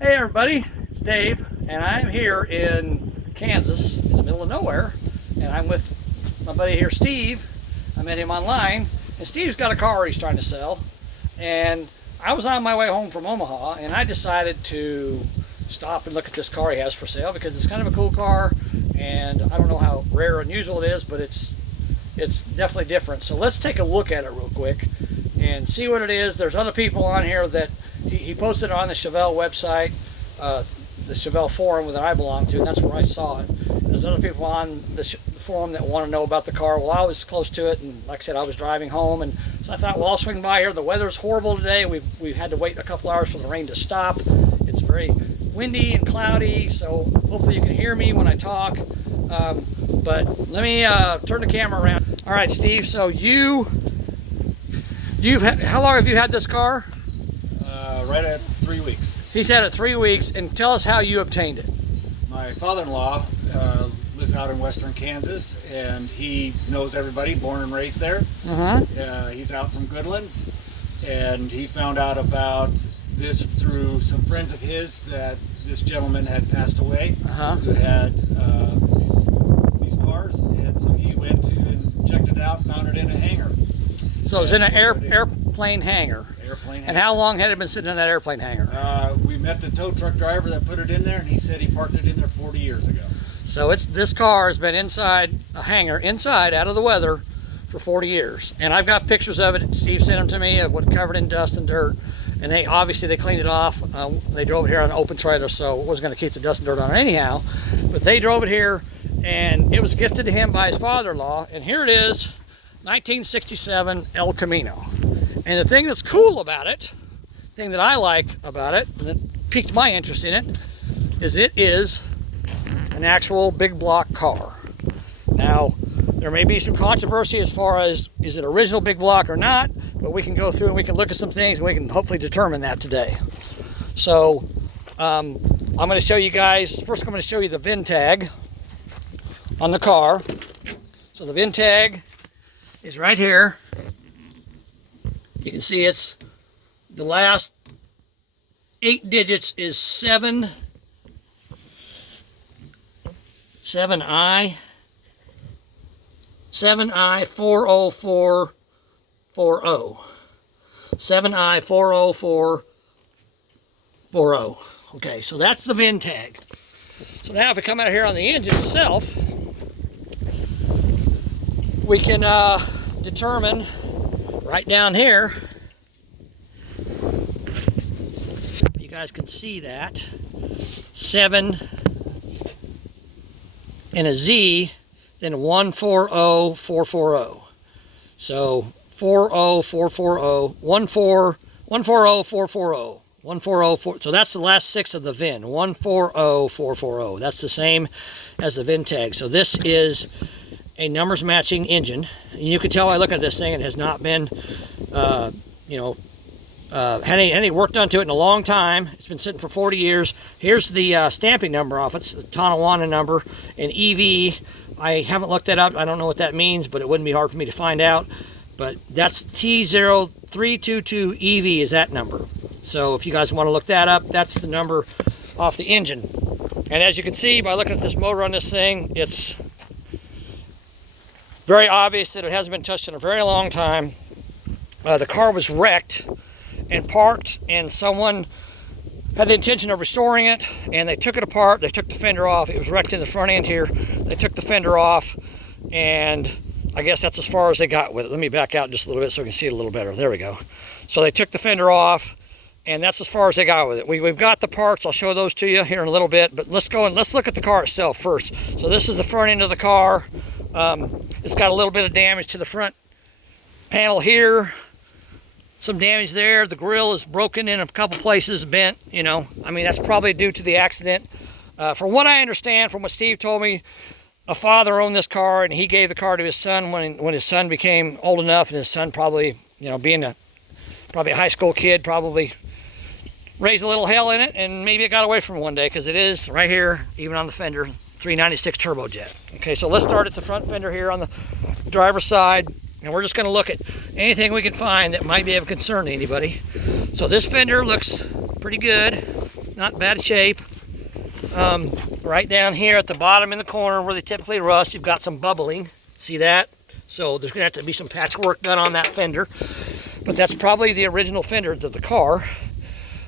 Hey everybody, it's Dave, and I'm here in Kansas, in the middle of nowhere, and I'm with my buddy here, Steve. I met him online, and Steve's got a car he's trying to sell, and I was on my way home from Omaha, and I decided to stop and look at this car he has for sale because it's kind of a cool car, and I don't know how rare and unusual it is, but it's definitely different. So let's take a look at it real quick and see what it is. There's other people on here that he posted it on the Chevelle website, the Chevelle forum that I belong to, and that's where I saw it. There's other people on the forum that want to know about the car. Well, I was close to it, and like I said, I was driving home, and so I thought, well, I'll swing by here. The weather's horrible today. We've had to wait a couple hours for the rain to stop. It's very windy and cloudy, so hopefully you can hear me when I talk. But let me turn the camera around. All right, Steve, so how long have you had this car? Right at 3 weeks. He's had it 3 weeks, and tell us how you obtained it. My father-in-law lives out in western Kansas, and he knows everybody, born and raised there. He's out from Goodland, and he found out about this through some friends of his that this gentleman had passed away who had these cars, and so he went to and checked it out, found it in a hangar. So it was in an airplane hangar. And how long had it been sitting in that airplane hangar? We met the tow truck driver that put it in there, and he said he parked it in there 40 years ago. So this car has been inside a hangar, out of the weather, for 40 years. And I've got pictures of it. Steve sent them to me of what covered in dust and dirt. And they cleaned it off. They drove it here on an open trailer, so it wasn't going to keep the dust and dirt on it anyhow. But they drove it here, and it was gifted to him by his father-in-law. And here it is, 1967 El Camino. And the thing that's cool about it, the thing that I like about it, and that piqued my interest in it is an actual big block car. Now, there may be some controversy as far as is it original big block or not, but we can go through and we can look at some things and we can hopefully determine that today. So, I'm going to show you guys, first I'm going to show you the VIN tag on the car. So the VIN tag is right here. You can see it's the last 8 digits is 7I 40440. 7I 40440. Okay, so that's the VIN tag. So now if we come out here on the engine itself, we can determine right down here, you guys can see that 7 and a Z, then 140440. So 40440, 140440, 1404. So that's the last 6 of the VIN, 140440. That's the same as the VIN tag. So this is a numbers matching engine. And you can tell by looking at this thing, it has not been, had any work done to it in a long time. It's been sitting for 40 years. Here's the stamping number off it. It's the Tonawanda number, and EV. I haven't looked that up. I don't know what that means, but it wouldn't be hard for me to find out. But that's T0322EV is that number. So if you guys want to look that up, that's the number off the engine. And as you can see by looking at this motor on this thing, it's very obvious that it hasn't been touched in a very long time. The car was wrecked and parked, and someone had the intention of restoring it, and they took it apart. They took the fender off. It was wrecked in the front end here. They took the fender off, and I guess that's as far as they got with it. Let me back out just a little bit so we can see it a little better. There we go. So they took the fender off, and that's as far as they got with it. We've got the parts. I'll show those to you here in a little bit, but let's go and let's look at the car itself first. So this is the front end of the car. It's got a little bit of damage to the front panel here, some damage there. The grill is broken in a couple places, bent, I mean, that's probably due to the accident. From what I understand, from what Steve told me, a father owned this car, and he gave the car to his son when his son became old enough, and his son probably, being probably a high school kid, probably raised a little hell in it, and maybe it got away from him one day, because it is right here, even on the fender, 396 turbojet. Okay, so let's start at the front fender here on the driver's side, and we're just going to look at anything we can find that might be of concern to anybody. So this fender looks pretty good. not bad shape. Right down here at the bottom in the corner where they typically rust, you've got some bubbling. See that? So there's gonna have to be some patchwork done on that fender, but that's probably the original fender of the car.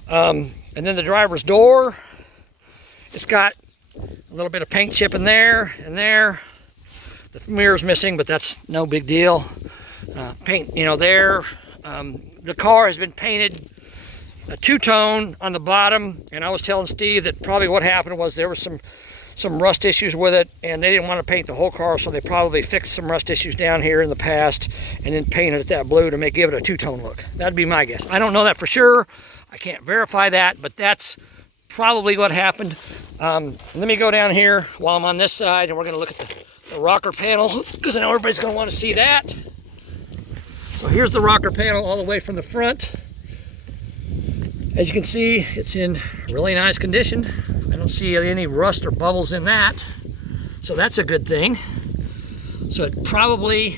And then the driver's door, it's got a little bit of paint chip in there and there. The mirror's missing, but that's no big deal. Paint, there. The car has been painted a two-tone on the bottom, and I was telling Steve that probably what happened was there was some rust issues with it, and they didn't want to paint the whole car, so they probably fixed some rust issues down here in the past and then painted it that blue to give it a two-tone look. That'd be my guess. I don't know that for sure. I can't verify that, but that's probably what happened. Let me go down here while I'm on this side, and we're going to look at the rocker panel, because I know everybody's going to want to see that. So here's the rocker panel all the way from the front. As you can see, it's in really nice condition. I don't see any rust or bubbles in that, so that's a good thing. So it probably,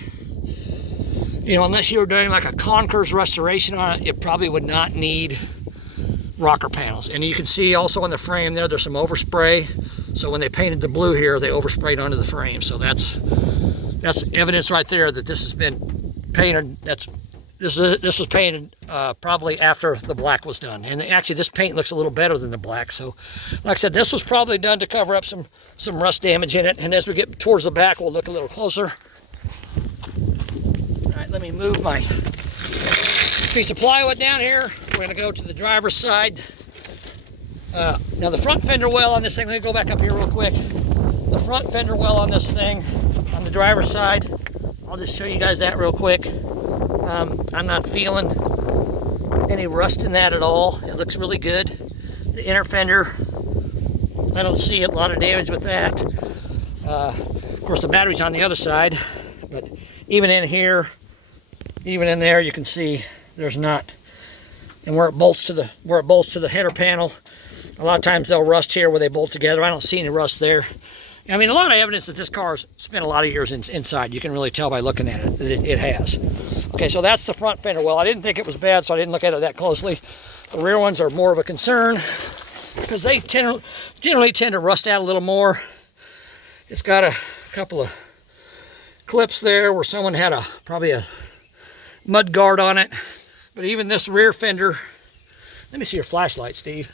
unless you were doing like a Concours restoration on it, it probably would not need rocker panels. And you can see also on the frame there's some overspray. So when they painted the blue here, they oversprayed onto the frame. So that's evidence right there that this has been painted. This was painted probably after the black was done. And actually this paint looks a little better than the black. So like I said, this was probably done to cover up some rust damage in it. And as we get towards the back, we'll look a little closer. All right, let me move my piece of plywood down here. We're gonna go to the driver's side. Now the front fender well on this thing, let me go back up here real quick. The front fender well on this thing, on the driver's side, I'll just show you guys that real quick. I'm not feeling any rust in that at all. It looks really good. The inner fender, I don't see a lot of damage with that. Of course the battery's on the other side, but even in here, even in there, you can see there's not. And where it bolts to the header panel, a lot of times they'll rust here where they bolt together. I don't see any rust there. I mean, a lot of evidence that this car's spent a lot of years inside. You can really tell by looking at it that it has. Okay, so that's the front fender well. I didn't think it was bad, so I didn't look at it that closely. The rear ones are more of a concern because they generally tend to rust out a little more. It's got a couple of clips there where someone had probably a mud guard on it. But even this rear fender, let me see your flashlight, Steve.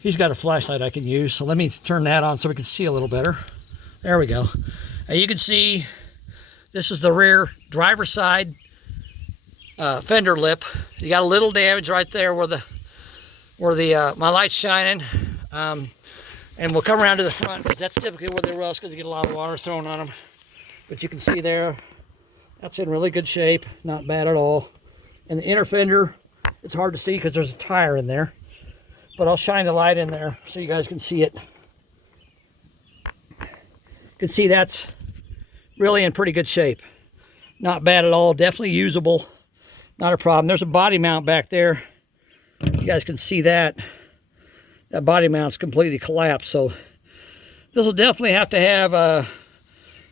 He's got a flashlight I can use, so let me turn that on so we can see a little better. There we go. You can see this is the rear driver's side fender lip. You got a little damage right there where my light's shining. And we'll come around to the front because that's typically where they rust because you get a lot of water thrown on them. But you can see there, that's in really good shape, not bad at all. And the inner fender, it's hard to see because there's a tire in there. But I'll shine the light in there so you guys can see it. You can see that's really in pretty good shape. Not bad at all, definitely usable. Not a problem. There's a body mount back there. You guys can see that. That body mount's completely collapsed. So this will definitely have to have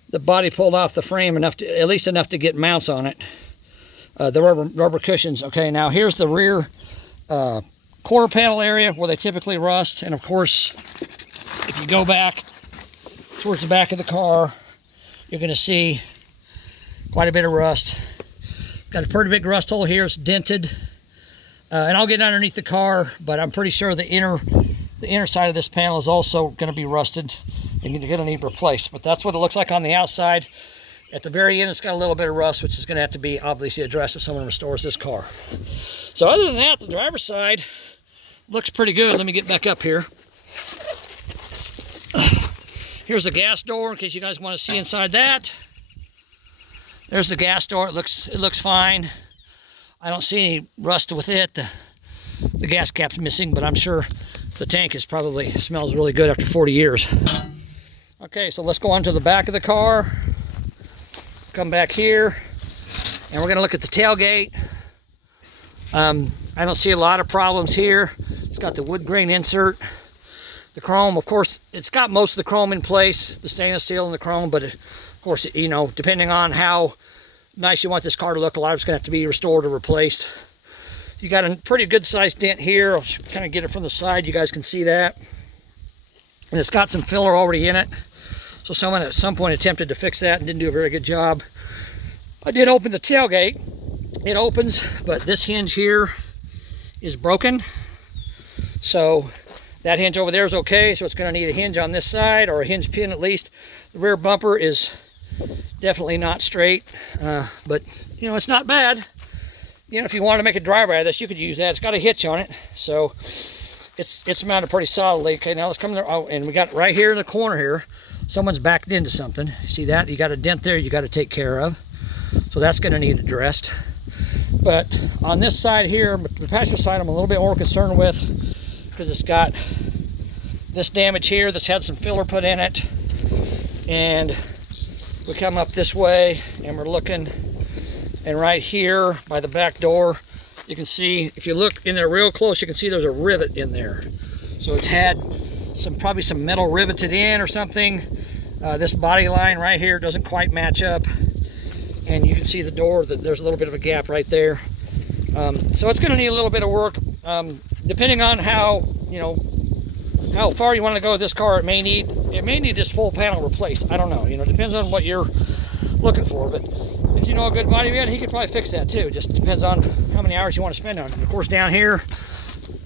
the body pulled off the frame at least enough to get mounts on it. The rubber cushions. Okay, now here's the rear quarter panel area where they typically rust. And of course, if you go back towards the back of the car, you're going to see quite a bit of rust. Got a pretty big rust hole here. It's dented. And I'll get underneath the car, but I'm pretty sure the inner side of this panel is also going to be rusted and you're going to need replaced. But that's what it looks like on the outside. At the very end, it's got a little bit of rust, which is going to have to be obviously addressed if someone restores this car. So other than that, the driver's side looks pretty good. Let me get back up here. Here's the gas door in case you guys want to see inside that. There's the gas door. It looks fine. I don't see any rust with it. The gas cap's missing, but I'm sure the tank smells really good after 40 years. Okay, so let's go on to the back of the car. Come back here, and we're going to look at the tailgate. I don't see a lot of problems here. It's got the wood grain insert. The chrome, of course, it's got most of the chrome in place, the stainless steel and the chrome, but of course, depending on how nice you want this car to look, a lot of it's going to have to be restored or replaced. You got a pretty good sized dent here. I'll kind of get it from the side. You guys can see that. And it's got some filler already in it. So someone at some point attempted to fix that and didn't do a very good job. I did open the tailgate. It opens, but this hinge here is broken. So that hinge over there is okay. So it's going to need a hinge on this side, or a hinge pin at least. The rear bumper is definitely not straight, but you know, it's not bad. You know, if you wanted to make a driveway out of this, you could use that. It's got a hitch on it, so it's mounted pretty solidly. Okay, now let's come there. Oh, and we got right here in the corner here, someone's backed into something. See that? You got a dent there you got to take care of. So that's going to need addressed. But on this side here, the passenger side, I'm a little bit more concerned with, because it's got this damage here that's had some filler put in it. And we come up this way and we're looking, and right here by the back door, you can see, if you look in there real close, you can see there's a rivet in there. So it's had probably some metal riveted in or something. This body line right here doesn't quite match up, and you can see the door, that there's a little bit of a gap right there. So it's going to need a little bit of work, depending on how, you know, how far you want to go with this car. It may need this full panel replaced. I don't know, you know, depends on what you're looking for. But if you know a good body man, he could probably fix that too. Just depends on how many hours you want to spend on it. And of course, down here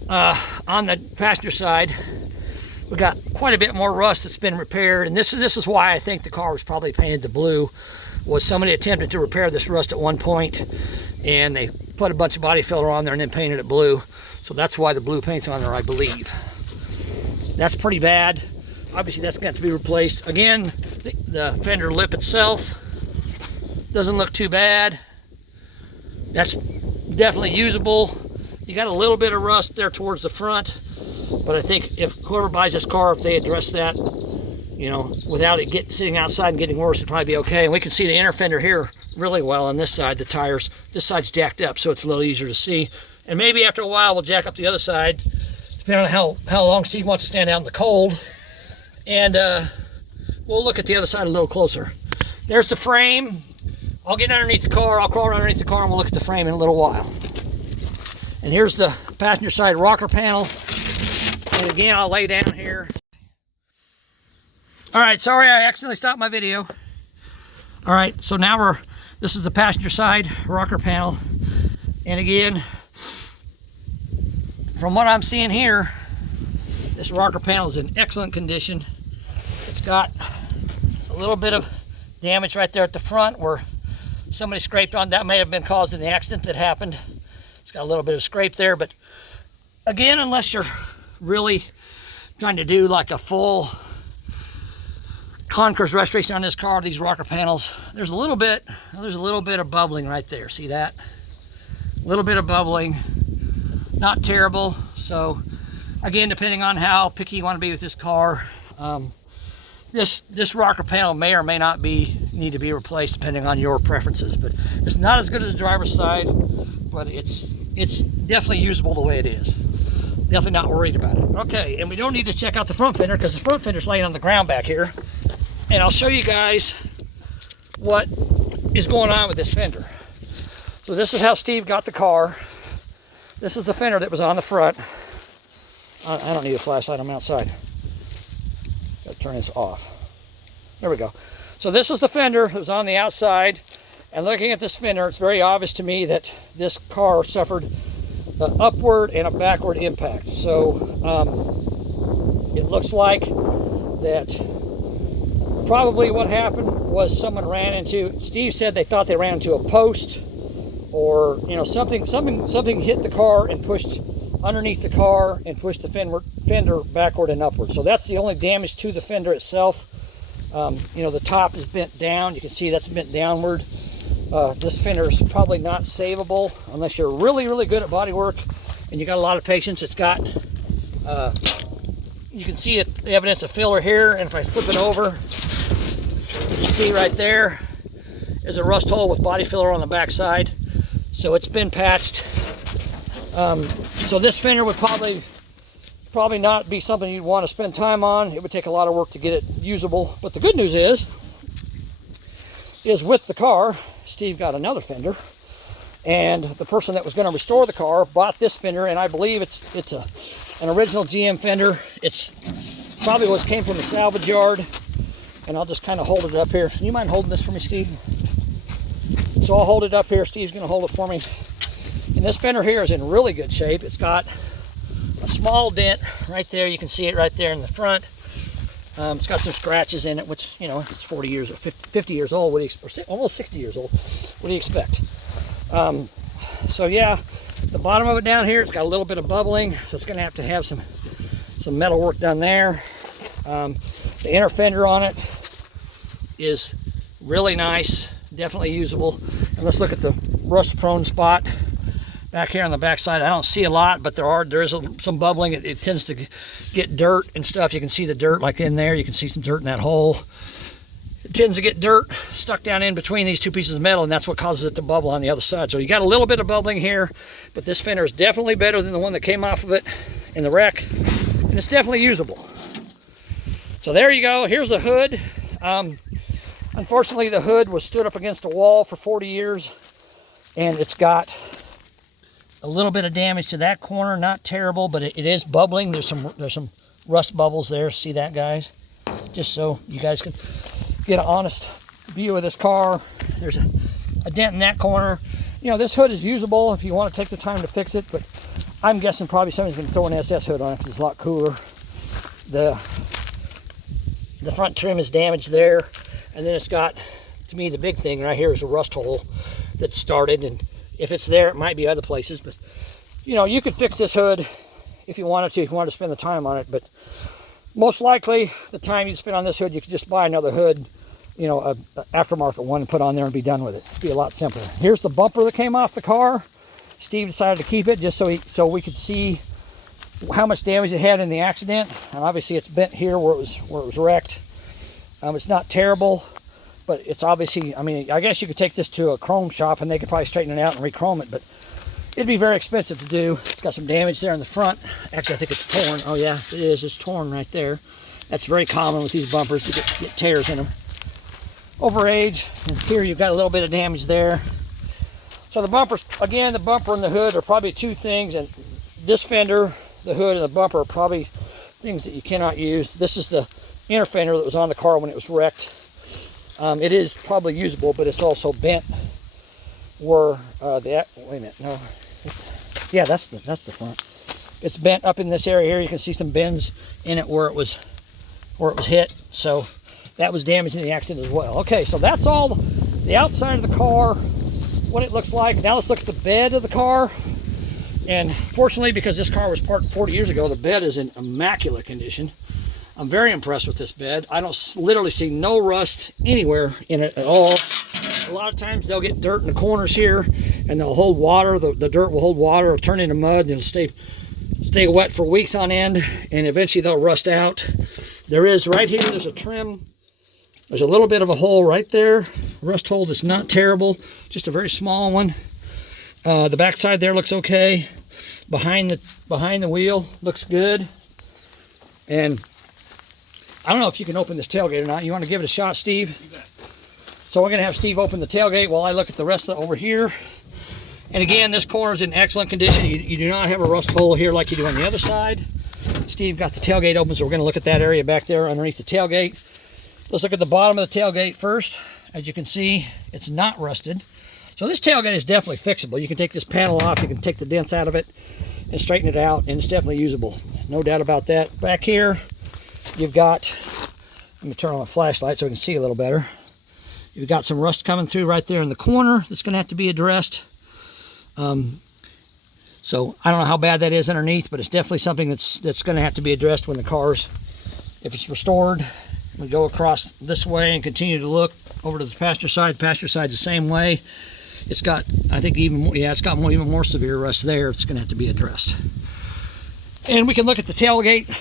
on the passenger side, we got quite a bit more rust that's been repaired. And this is why I think the car was probably painted the blue. Was somebody attempted to repair this rust at one point, and they put a bunch of body filler on there and then painted it blue. So that's why the blue paint's on there, I believe. That's pretty bad. Obviously that's going to have to be replaced. Again, the fender lip itself doesn't look too bad. That's definitely usable. You got a little bit of rust there towards the front, but I think if whoever buys this car, if they address that, you know, without it sitting outside and getting worse, it'd probably be okay. And we can see the inner fender here really well on this side, the tires. This side's jacked up, so it's a little easier to see. And maybe after a while, we'll jack up the other side, depending on how long Steve wants to stand out in the cold. And we'll look at the other side a little closer. There's the frame. I'll get underneath the car, I'll crawl underneath the car, and we'll look at the frame in a little while. And here's the passenger side rocker panel. And again, I'll lay down here. All right, sorry I accidentally stopped my video. All right, so now this is the passenger side rocker panel. And again, from what I'm seeing here, this rocker panel is in excellent condition. It's got a little bit of damage right there at the front where somebody scraped on. That may have been caused in the accident that happened. It's got a little bit of scrape there, but again, unless you're really trying to do like a full concourse restoration on this car, these rocker panels, there's a little bit of bubbling right there. See that? A little bit of bubbling, not terrible. So again, depending on how picky you want to be with this car, this rocker panel may or may not need to be replaced depending on your preferences. But it's not as good as the driver's side, but it's definitely usable the way it is. Definitely not worried about it. Okay, and we don't need to check out the front fender because the front fender's laying on the ground back here. And I'll show you guys what is going on with this fender. So this is how Steve got the car. This is the fender that was on the front. I don't need a flashlight, I'm outside. Gotta turn this off. There we go. So this is the fender that was on the outside. And looking at this fender, it's very obvious to me that this car suffered an upward and a backward impact. So it looks like that probably what happened was someone ran into, Steve said they thought they ran into a post, or you know, something hit the car and pushed underneath the car and pushed the fender backward and upward. So that's the only damage to the fender itself. You know, the top is bent down. You can see that's bent downward. This fender is probably not savable unless you're really, really good at body work and you got a lot of patience. It's got, you can see the evidence of filler here, and if I flip it over, you can see right there is a rust hole with body filler on the back side. So it's been patched. So this fender would probably not be something you'd want to spend time on. It would take a lot of work to get it usable. But the good news is with the car, Steve got another fender, And the person that was going to restore the car bought this fender, and I believe it's an original GM fender. It's probably what came from the salvage yard. And I'll just kind of hold it up here. You mind holding this for me, Steve? So I'll hold it up here. Steve's going to hold it for me. And this fender here is in really good shape. It's got a small dent right there. You can see it right there in the front. It's got some scratches in it, which, you know, it's 40 years or 50 years old. What do you, or almost 60 years old. What do you expect? So yeah, the bottom of it down here, it's got a little bit of bubbling, so it's going to have some metal work done there. The inner fender on it is really nice, definitely usable. And let's look at the rust prone spot back here on the back side. I don't see a lot, but there is some bubbling. It tends to get dirt and stuff. You can see the dirt like in there. You can see some dirt in that hole. It tends to get dirt stuck down in between these two pieces of metal, and that's what causes it to bubble on the other side. So you got a little bit of bubbling here, but this fender is definitely better than the one that came off of it in the wreck, and it's definitely usable. So there you go. Here's the hood. Unfortunately, the hood was stood up against a wall for 40 years, and it's got a little bit of damage to that corner. Not terrible, but it is bubbling. There's some rust bubbles there. See that, guys? Just so you guys can get an honest view of this car. There's a dent in that corner. You know, this hood is usable if you want to take the time to fix it, but I'm guessing probably somebody's going to throw an SS hood on it because it's a lot cooler. The front trim is damaged there, and then it's got, to me, the big thing right here is a rust hole that started, and if it's there, it might be other places, but you know, you could fix this hood if you wanted to spend the time on it, but most likely the time you'd spend on this hood, you could just buy another hood, you know, a aftermarket one, and put on there and be done with it. It'd be a lot simpler. Here's the bumper that came off the car. Steve decided to keep it just so we could see how much damage it had in the accident, and obviously it's bent here where it was wrecked. It's not terrible, but it's obviously, I mean, I guess you could take this to a chrome shop and they could probably straighten it out and re-chrome it, but it'd be very expensive to do. It's got some damage there in the front. Actually, I think it's torn. Oh yeah, it is. It's torn right there. That's very common with these bumpers, to get tears in them. Over age, and here you've got a little bit of damage there. So the bumpers, again, the bumper and the hood are probably two things, and this fender, the hood and the bumper are probably things that you cannot use. This is the inner fender that was on the car when it was wrecked. It is probably usable, but it's also bent where wait a minute, no. Yeah, that's the front. It's bent up in this area here. You can see some bends in it where it was hit. So that was damaged in the accident as well. Okay, so that's all the outside of the car, what it looks like. Now let's look at the bed of the car. And fortunately, because this car was parked 40 years ago, the bed is in immaculate condition. I'm very impressed with this bed. I don't literally see no rust anywhere in it at all. A lot of times they'll get dirt in the corners here, and they'll hold water. The dirt will hold water or turn into mud, and it'll stay wet for weeks on end, and eventually they'll rust out. There is right here, there's a trim. There's a little bit of a hole right there. Rust hole that's not terrible, just a very small one. The back side there looks okay. Behind the wheel looks good. And I don't know if you can open this tailgate or not. You want to give it a shot, Steve? You bet. So we're going to have Steve open the tailgate while I look at the rest of over here. And again, this corner is in excellent condition. You do not have a rust hole here like you do on the other side. Steve got the tailgate open, so we're going to look at that area back there underneath the tailgate. Let's look at the bottom of the tailgate first. As you can see, it's not rusted. So this tailgate is definitely fixable. You can take this panel off, you can take the dents out of it and straighten it out, and it's definitely usable. No doubt about that. Back here, you've got, let me turn on my flashlight so we can see a little better. You've got some rust coming through right there in the corner that's going to have to be addressed. So I don't know how bad that is underneath, but it's definitely something that's going to have to be addressed when the car's, if it's restored. We go across this way and continue to look over to the passenger side. Passenger side's the same way. It's got, I think, even more, yeah, it's got even more severe rust there. It's going to have to be addressed. And we can look at the tailgate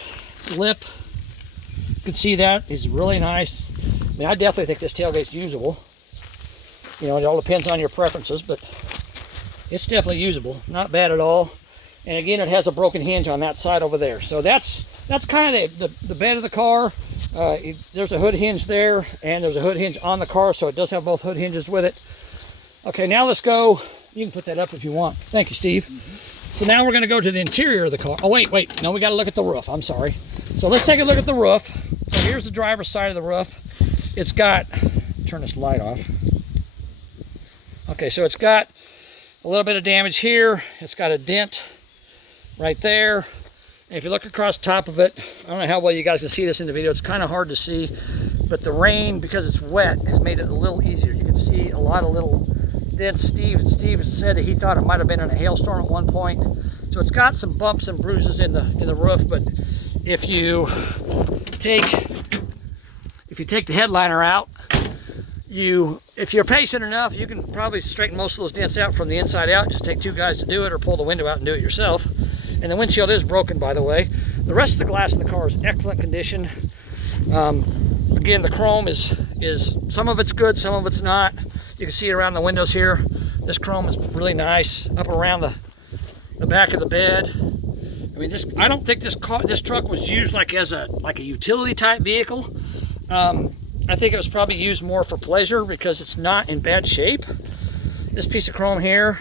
lip. You can see that is really nice. I mean, I definitely think this tailgate's usable. You know, it all depends on your preferences, but it's definitely usable. Not bad at all. And again, it has a broken hinge on that side over there. So that's kind of the bed of the car. There's a hood hinge there, and there's a hood hinge on the car, so it does have both hood hinges with it. Okay, now let's go You can put that up if you want. Thank you, Steve. So now we're going to go to the interior of the car. Oh, wait. No, we got to look at the roof. I'm sorry. So let's take a look at the roof. So here's the driver's side of the roof. It's got, turn this light off. Okay, so it's got a little bit of damage here. It's got a dent right there. And if you look across the top of it, I don't know how well you guys can see this in the video. It's kind of hard to see, but the rain, because it's wet, has made it a little easier. You can see a lot of little dents. Steve said that he thought it might have been in a hailstorm at one point. So it's got some bumps and bruises in the roof, but if you take the headliner out, if you're patient enough, you can probably straighten most of those dents out from the inside out. Just take 2 guys to do it, or pull the window out and do it yourself. And the windshield is broken, by the way. The rest of the glass in the car is excellent condition. Again, the chrome is some of it's good, some of it's not. You can see it around the windows here. This chrome is really nice up around the back of the bed. I mean, I don't think this truck was used like a utility type vehicle. I think it was probably used more for pleasure because it's not in bad shape. This piece of chrome here,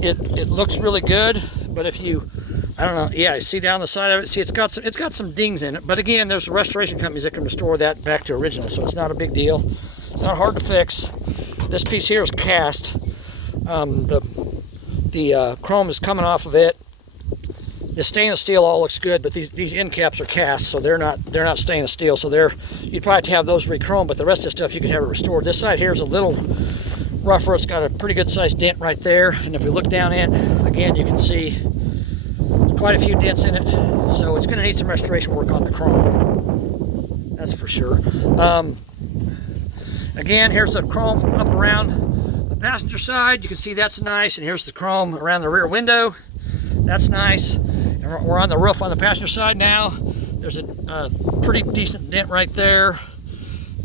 it looks really good, but if you, I don't know, yeah, see down the side of it, see it's got some dings in it, but again, there's restoration companies that can restore that back to original, so it's not a big deal. It's not hard to fix. This piece here is cast. The chrome is coming off of it. The stainless steel all looks good, but these end caps are cast, so they're not stainless steel. So you'd probably have to have those re-chromed, but the rest of the stuff you could have it restored. This side here is a little rougher. It's got a pretty good sized dent right there, and if we look down it again, you can see quite a few dents in it. So it's going to need some restoration work on the chrome. That's for sure. Again, here's the chrome up around the passenger side. You can see that's nice, and here's the chrome around the rear window. That's nice. And we're on the roof on the passenger side now. There's a pretty decent dent right there.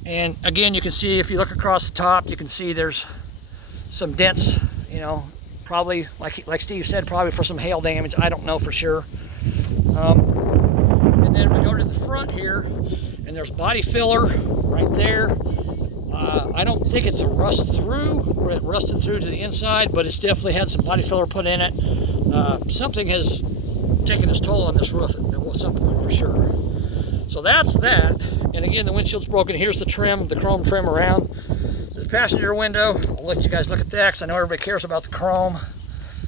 And again, you can see if you look across the top, you can see there's some dents, you know, probably, like Steve said, probably for some hail damage. I don't know for sure. And then we go to the front here, and there's body filler right there. I don't think it's a rust through, where it rusted through to the inside, but it's definitely had some body filler put in it. Something has taken its toll on this roof at some point for sure. So that's that. And again, the windshield's broken. Here's the trim, the chrome trim around the passenger window. I'll let you guys look at that because I know everybody cares about the chrome.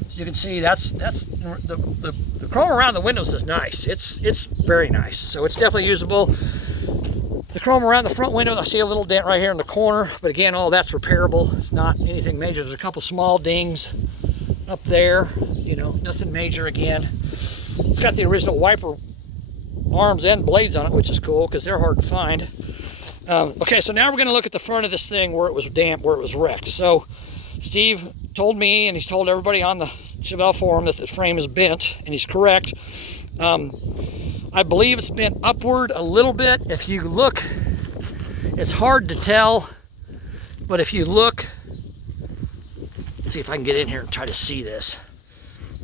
So you can see that's the chrome around the windows is nice. It's very nice. So it's definitely usable. The chrome around the front window, I see a little dent right here in the corner, but again, all that's repairable. It's not anything major. There's a couple small dings up there, you know, nothing major again. It's got the original wiper arms and blades on it, which is cool because they're hard to find. Okay, so now we're going to look at the front of this thing where it was damp, where it was wrecked. So Steve told me, and he's told everybody on the Chevelle forum, that the frame is bent, and he's correct. I believe it's bent upward a little bit. If you look, it's hard to tell, but if you look, let's see if I can get in here and try to see this.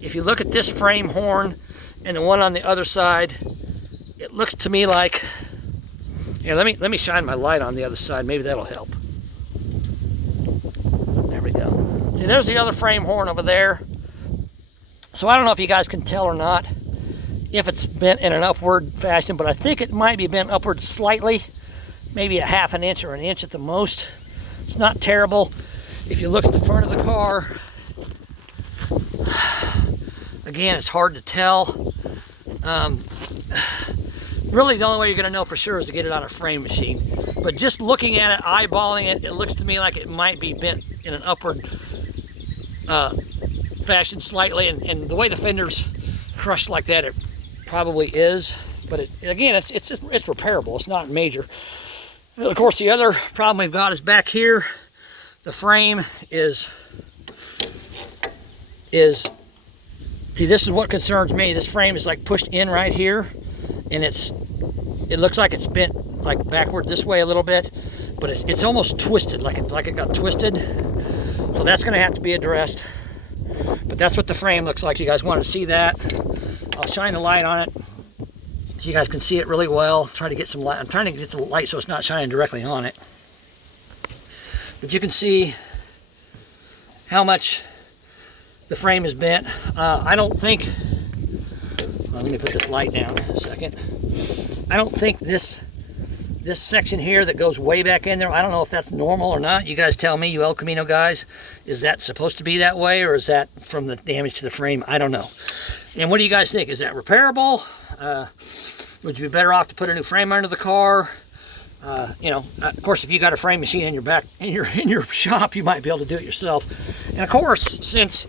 If you look at this frame horn and the one on the other side, it looks to me like, here, let me shine my light on the other side. Maybe that'll help. There we go. See, there's the other frame horn over there. So I don't know if you guys can tell or not if it's bent in an upward fashion, but I think it might be bent upward slightly, maybe a half an inch or an inch at the most. It's not terrible. If you look at the front of the car, again, it's hard to tell. Really, the only way you're going to know for sure is to get it on a frame machine. But just looking at it, eyeballing it, it looks to me like it might be bent in an upward fashion slightly, and the way the fender's crushed like that, it probably is. But again, it's repairable. It's not major. And of course, the other problem we've got is back here. The frame is see, this is what concerns me. This frame is like pushed in right here, and it looks like it's bent like backward this way a little bit, but it's almost twisted, like it got twisted. So that's going to have to be addressed. But that's what the frame looks like. You guys want to see that? I'll shine the light on it so you guys can see it really well. Try to get some light. I'm trying to get the light so it's not shining directly on it. But you can see how much the frame is bent. I don't think, well, let me put this light down a second. I don't think this section here that goes way back in there, I don't know if that's normal or not. You guys tell me, you El Camino guys. Is that supposed to be that way, or is that from the damage to the frame? I don't know. And what do you guys think? Is that repairable? Would you be better off to put a new frame under the car? You know, of course, if you got a frame machine in your shop, you might be able to do it yourself. And of course, since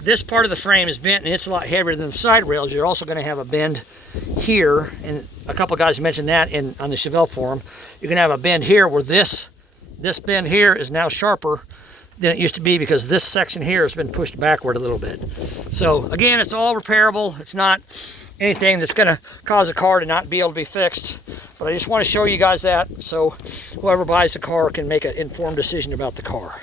this part of the frame is bent and it's a lot heavier than the side rails, you're also going to have a bend here. And a couple of guys mentioned that on the Chevelle forum. You're going to have a bend here where this bend here is now sharper than it used to be, because this section here has been pushed backward a little bit. So again, it's all repairable. It's not anything that's going to cause a car to not be able to be fixed. But I just want to show you guys that, so whoever buys the car can make an informed decision about the car.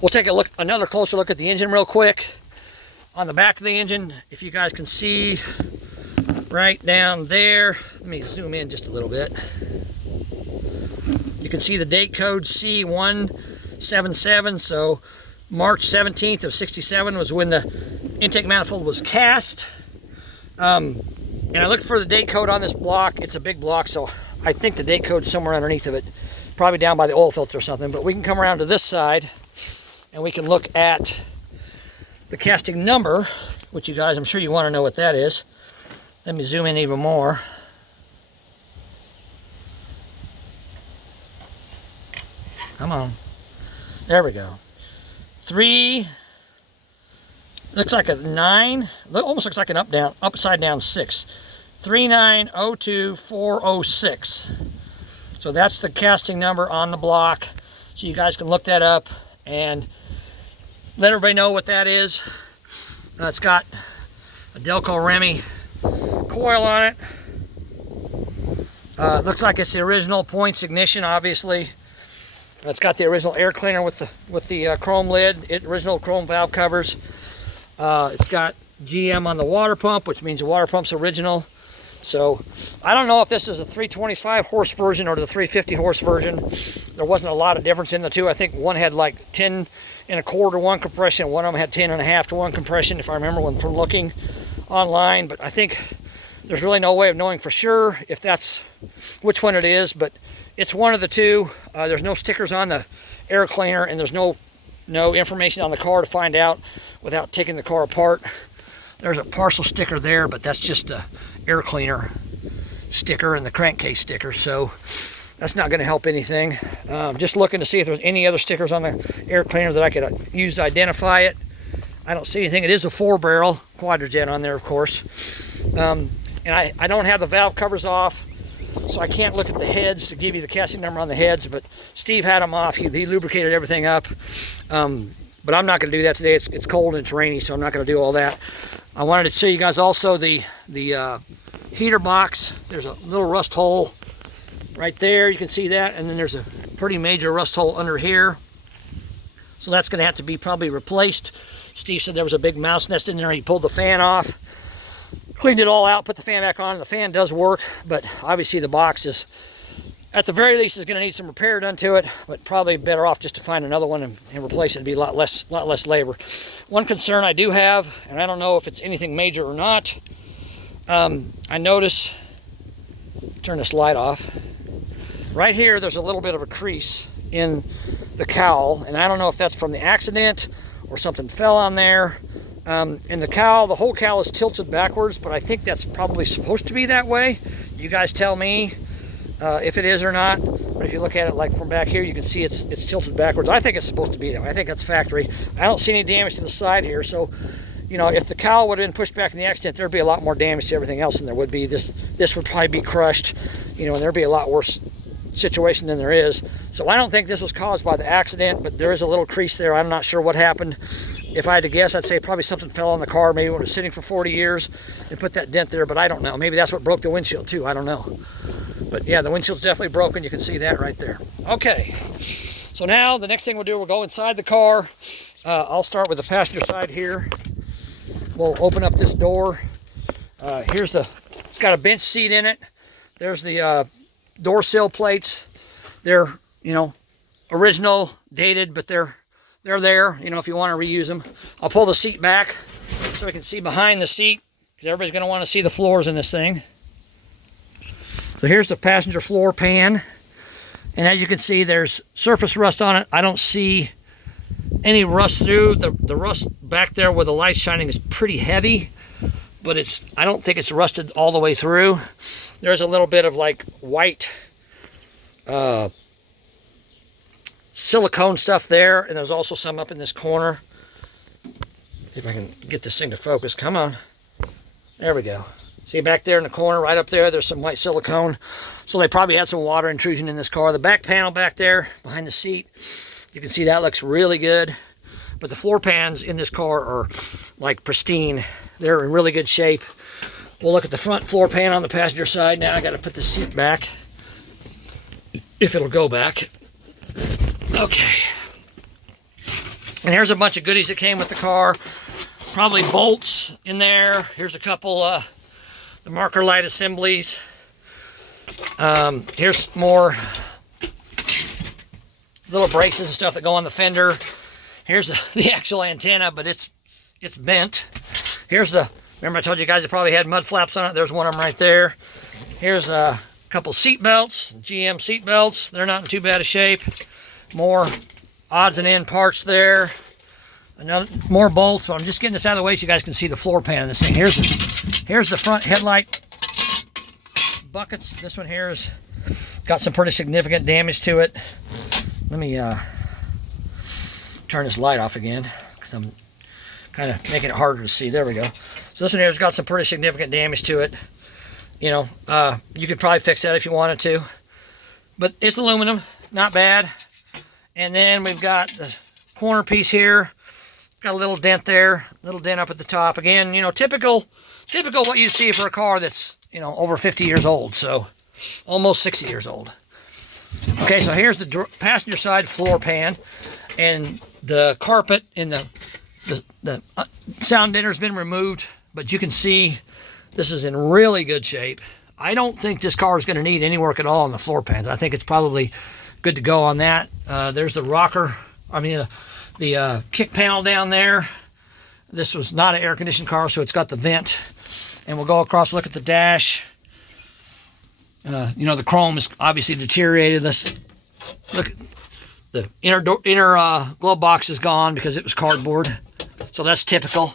We'll take another closer look at the engine real quick. On the back of the engine, if you guys can see right down there, let me zoom in just a little bit. You can see the date code C177, so March 17th of 67 was when the intake manifold was cast. And I looked for the date code on this block. It's a big block, so I think the date code is somewhere underneath of it, probably down by the oil filter or something. But we can come around to this side and we can look at the casting number, which you guys, I'm sure you want to know what that is. Let me zoom in even more. Come on. There we go. 3, looks like a 9, almost looks like an upside down 6. 3902406. So that's the casting number on the block. So you guys can look that up and let everybody know what that is. It's got a Delco Remy coil on it. Looks like it's the original points ignition, obviously. It's got the original air cleaner with the chrome lid, original chrome valve covers. It's got GM on the water pump, which means the water pump's original. So I don't know if this is a 325 horse version or the 350 horse version. There wasn't a lot of difference in the two. I think one had like 10 1/4 to 1 compression. One of them had 10 1/2 to 1 compression, if I remember from looking online. But I think there's really no way of knowing for sure if that's which one it is, but it's one of the two. There's no stickers on the air cleaner, and there's no information on the car to find out without taking the car apart. There's a parcel sticker there, but that's just a air cleaner sticker and the crankcase sticker, so that's not going to help anything. Just looking to see if there's any other stickers on the air cleaner that I could use to identify it. I don't see anything. It is a 4-barrel quadrajet on there, of course. And I don't have the valve covers off, so I can't look at the heads to give you the casting number on the heads, but Steve had them off. He lubricated everything up. But I'm not going to do that today. It's cold and it's rainy, so I'm not going to do all that. I wanted to show you guys also the heater box. There's a little rust hole right there. You can see that. And then there's a pretty major rust hole under here. So that's going to have to be probably replaced. Steve said there was a big mouse nest in there. He pulled the fan off, cleaned it all out, put the fan back on. The fan does work, but obviously the box is, at the very least, is going to need some repair done to it, but probably better off just to find another one and replace it. It'd be a lot less labor. One concern I do have, and I don't know if it's anything major or not, I notice, turn this light off, right here there's a little bit of a crease in the cowl, and I don't know if that's from the accident or something fell on there. And the cowl, the whole cowl is tilted backwards, but I think that's probably supposed to be that way. You guys tell me if it is or not. But if you look at it like from back here, you can see it's tilted backwards. I think it's supposed to be that way. I think that's factory. I don't see any damage to the side here, so you know, if the cowl would have been pushed back in the accident, there'd be a lot more damage to everything else than there would be. This would probably be crushed, you know, and there'd be a lot worse situation than there is. So I don't think this was caused by the accident, but there is a little crease there. I'm not sure what happened. If I had to guess, I'd say probably something fell on the car, maybe when it was sitting for 40 years and put that dent there, but I don't know. Maybe that's what broke the windshield too, I don't know. But yeah, the windshield's definitely broken. You can see that right there. Okay, so now the next thing we'll do, we'll go inside the car. I'll start with the passenger side here. We'll open up this door. It's got a bench seat in it. There's the door sill plates. They're, you know, original, dated, but they're there, you know, if you want to reuse them. I'll pull the seat back so we can see behind the seat, because everybody's going to want to see the floors in this thing. So here's the passenger floor pan, and as you can see, there's surface rust on it. I don't see any rust through. The rust back there where the light's shining is pretty heavy, but I don't think it's rusted all the way through. There's a little bit of like white silicone stuff there, and there's also some up in this corner. See if I can get this thing to focus. Come on. There we go. See back there in the corner, right up there, there's some white silicone. So they probably had some water intrusion in this car. The back panel back there, behind the seat, you can see that looks really good. But the floor pans in this car are like pristine. They're in really good shape. We'll look at the front floor pan on the passenger side. Now I got to put the seat back, if it'll go back. Okay. And here's a bunch of goodies that came with the car. Probably bolts in there. Here's a couple the marker light assemblies. Here's more little braces and stuff that go on the fender. Here's the actual antenna, but it's bent. Here's remember I told you guys it probably had mud flaps on it. There's one of them right there. Here's a couple seat belts, GM seat belts. They're not in too bad a shape. More odds and end parts there. More bolts. So I'm just getting this out of the way so you guys can see the floor pan of this thing. Here's the front headlight buckets. This one here has got some pretty significant damage to it. Let me turn this light off again, because I'm kind of making it harder to see. There we go. So this one here has got some pretty significant damage to it. You know, you could probably fix that if you wanted to, but it's aluminum, not bad. And then we've got the corner piece here. Got a little dent there, a little dent up at the top. Again, you know, typical what you see for a car that's, you know, over 50 years old. So almost 60 years old. Okay, so here's the passenger side floor pan, and the carpet in the sound deadener has been removed, but you can see this is in really good shape. I don't think this car is going to need any work at all on the floor pans. I think it's probably good to go on that. There's the rocker, the kick panel down there. This was not an air-conditioned car, so it's got the vent. And we'll go across, look at the dash. You know, the chrome is obviously deteriorated. Let's look at the inner glove box is gone because it was cardboard. So that's typical.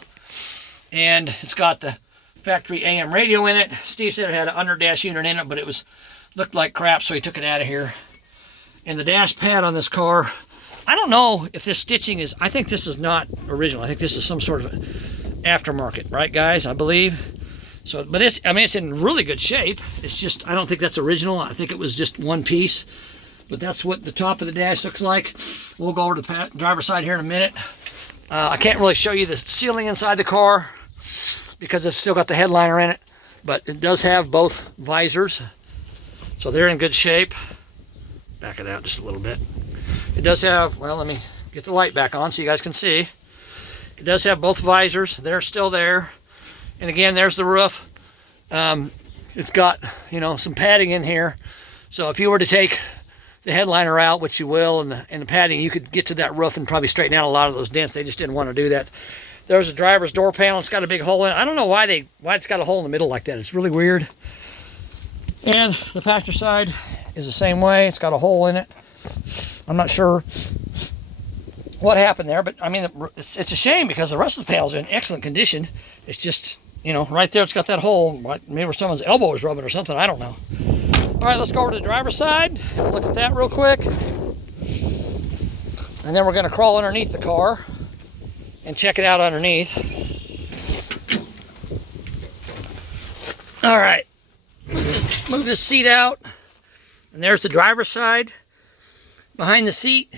And it's got the factory AM radio in it. Steve said it had an under dash unit in it, but it looked like crap, so he took it out of here. And the dash pad on this car, I don't know if this stitching is, I think this is not original. I think this is some sort of aftermarket, right guys? I believe. So, but it's in really good shape. It's just, I don't think that's original. I think it was just one piece. But that's what the top of the dash looks like. We'll go over to the driver's side here in a minute. I can't really show you the ceiling inside the car because it's still got the headliner in it. But it does have both visors. So they're in good shape. Back it out just a little bit. It does have, well, let me get the light back on so you guys can see. It does have both visors. They're still there. And again, there's the roof. It's got, you know, some padding in here. So if you were to take the headliner out, which you will, and the padding, you could get to that roof and probably straighten out a lot of those dents. They just didn't want to do that. There's a driver's door panel. It's got a big hole in it. I don't know why it's got a hole in the middle like that. It's really weird. And the passenger side is the same way. It's got a hole in it. I'm not sure what happened there, but I mean, it's a shame because the rest of the panels are in excellent condition. It's just, you know, right there, it's got that hole. Maybe where someone's elbow was rubbing or something. I don't know. All right, let's go over to the driver's side. We'll look at that real quick. And then we're going to crawl underneath the car and check it out underneath. All right. Move this seat out. And there's the driver's side. Behind the seat,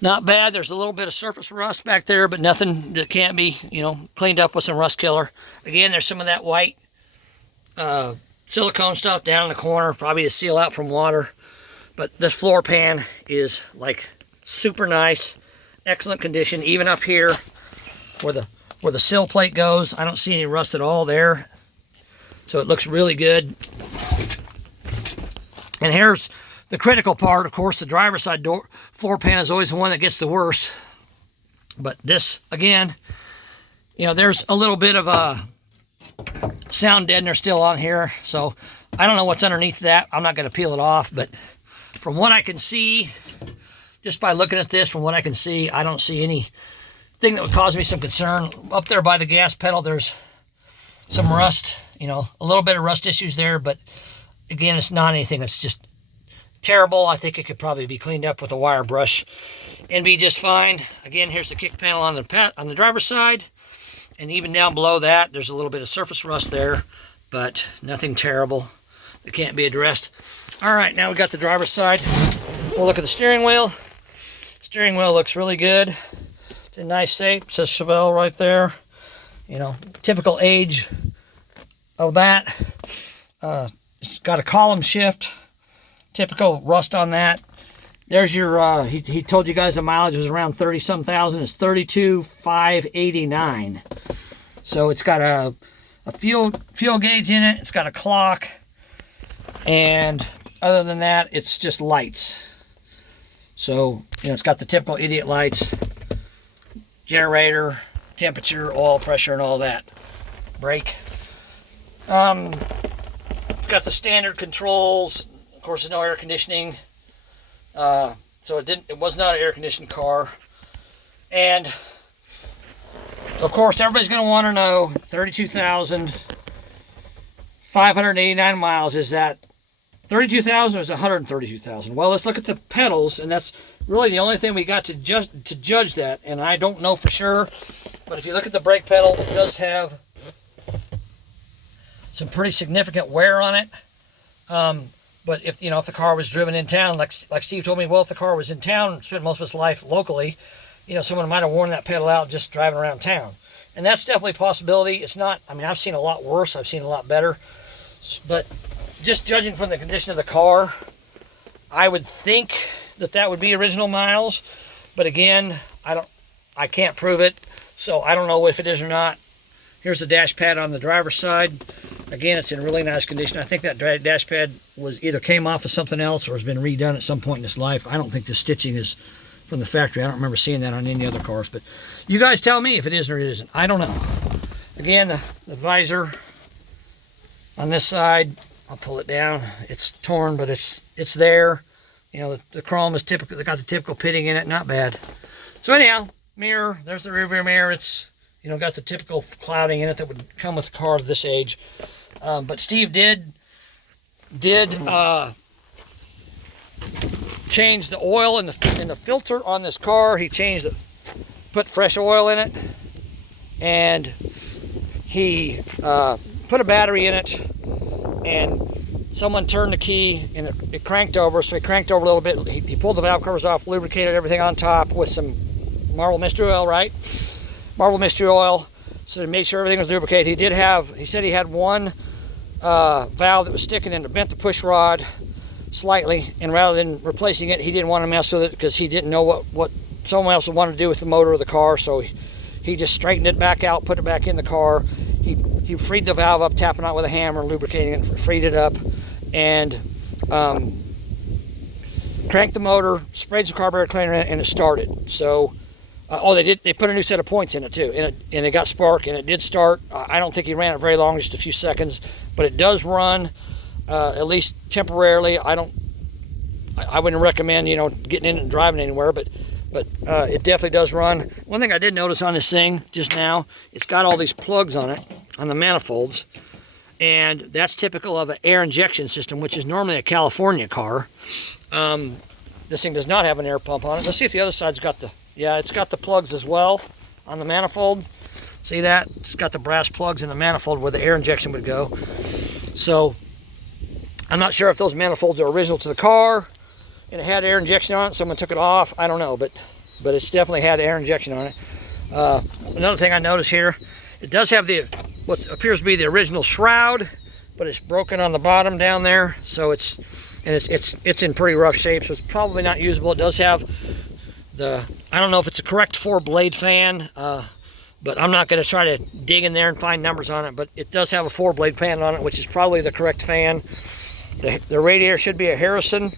not bad. There's a little bit of surface rust back there, but nothing that can't be, you know, cleaned up with some rust killer. Again, there's some of that white silicone stuff down in the corner, probably to seal out from water. But this floor pan is like super nice, excellent condition. Even up here where the sill plate goes, I don't see any rust at all there. So it looks really good. And here's the critical part, of course, the driver's side door floor pan is always the one that gets the worst. But this, again, you know, there's a little bit of a sound deadener still on here, so I don't know what's underneath that. I'm not going to peel it off, but from what I can see, just by looking at this, from what I can see, I don't see anything that would cause me some concern. Up there by the gas pedal, there's some rust, you know, a little bit of rust issues there, but again, it's not anything that's just terrible. I think it could probably be cleaned up with a wire brush and be just fine. Again, here's the kick panel on the driver's side, and even down below that, there's a little bit of surface rust there, but nothing terrible that can't be addressed. All right, now we got the driver's side. We'll look at the steering wheel. Steering wheel looks really good. It's in nice shape. It says Chevelle right there. You know, typical age of that. It's got a column shift. Typical rust on that. There's your, he told you guys the mileage was around 30-some thousand. It's 32,589. So it's got a fuel gauge in it. It's got a clock. And other than that, it's just lights. So, you know, it's got the typical idiot lights, generator, temperature, oil pressure, and all that. Brake. It's got the standard controls. Of course, there's no air conditioning. So it was not an air-conditioned car. And, of course, everybody's going to want to know, 32,589 miles, is that 32,000 or is it 132,000? Well, let's look at the pedals, and that's really the only thing we got to judge that, and I don't know for sure. But if you look at the brake pedal, it does have some pretty significant wear on it. But if the car was driven in town, like Steve told me, well, if the car was in town, spent most of its life locally, you know, someone might have worn that pedal out just driving around town. And that's definitely a possibility. It's not, I mean, I've seen a lot worse. I've seen a lot better. But just judging from the condition of the car, I would think that would be original miles. But again, I can't prove it. So I don't know if it is or not. Here's the dash pad on the driver's side. Again, it's in really nice condition. I think that dash pad was either came off of something else or has been redone at some point in its life. I don't think the stitching is from the factory. I don't remember seeing that on any other cars. But you guys tell me if it is or it isn't. I don't know. Again, the visor on this side, I'll pull it down. It's torn, but it's there. You know, the chrome is typical. They got the typical pitting in it. Not bad. So anyhow, mirror. There's the rear view mirror. It's, you know, got the typical clouding in it that would come with a car of this age. But Steve did change the oil in the filter on this car. He put fresh oil in it, and he put a battery in it, and someone turned the key and it cranked over. So he cranked over a little bit. He pulled the valve covers off, lubricated everything on top with some marble mystery oil, right? Marble mystery oil. So to make sure everything was lubricated. He said he had one valve that was sticking in, it bent the push rod slightly, and rather than replacing it, he didn't want to mess with it because he didn't know what someone else would want to do with the motor of the car. So he just straightened it back out, put it back in the car. He freed the valve up, tapping it with a hammer, lubricating it, freed it up, and cranked the motor, sprayed some carburetor cleaner in it, and it started. So they put a new set of points in it too, and it got spark, and it did start. I don't think he ran it very long, just a few seconds, but it does run, at least temporarily. I wouldn't recommend, you know, getting in and driving anywhere, but it definitely does run. One thing I did notice on this thing just now, it's got all these plugs on it, on the manifolds, and that's typical of an air injection system, which is normally a California car. This thing does not have an air pump on it. Let's see if the other side's got it's got the plugs as well on the manifold. See that? It's got the brass plugs in the manifold where the air injection would go. So I'm not sure if those manifolds are original to the car and it had air injection on it. Someone took it off. I don't know, but it's definitely had air injection on it. Another thing I noticed here, it does have what appears to be the original shroud, but it's broken on the bottom down there. So it's in pretty rough shape. So it's probably not usable. It does have I don't know if it's a correct 4-blade fan, but I'm not going to try to dig in there and find numbers on it, but it does have a 4-blade fan on it, which is probably the correct fan. The radiator should be a Harrison.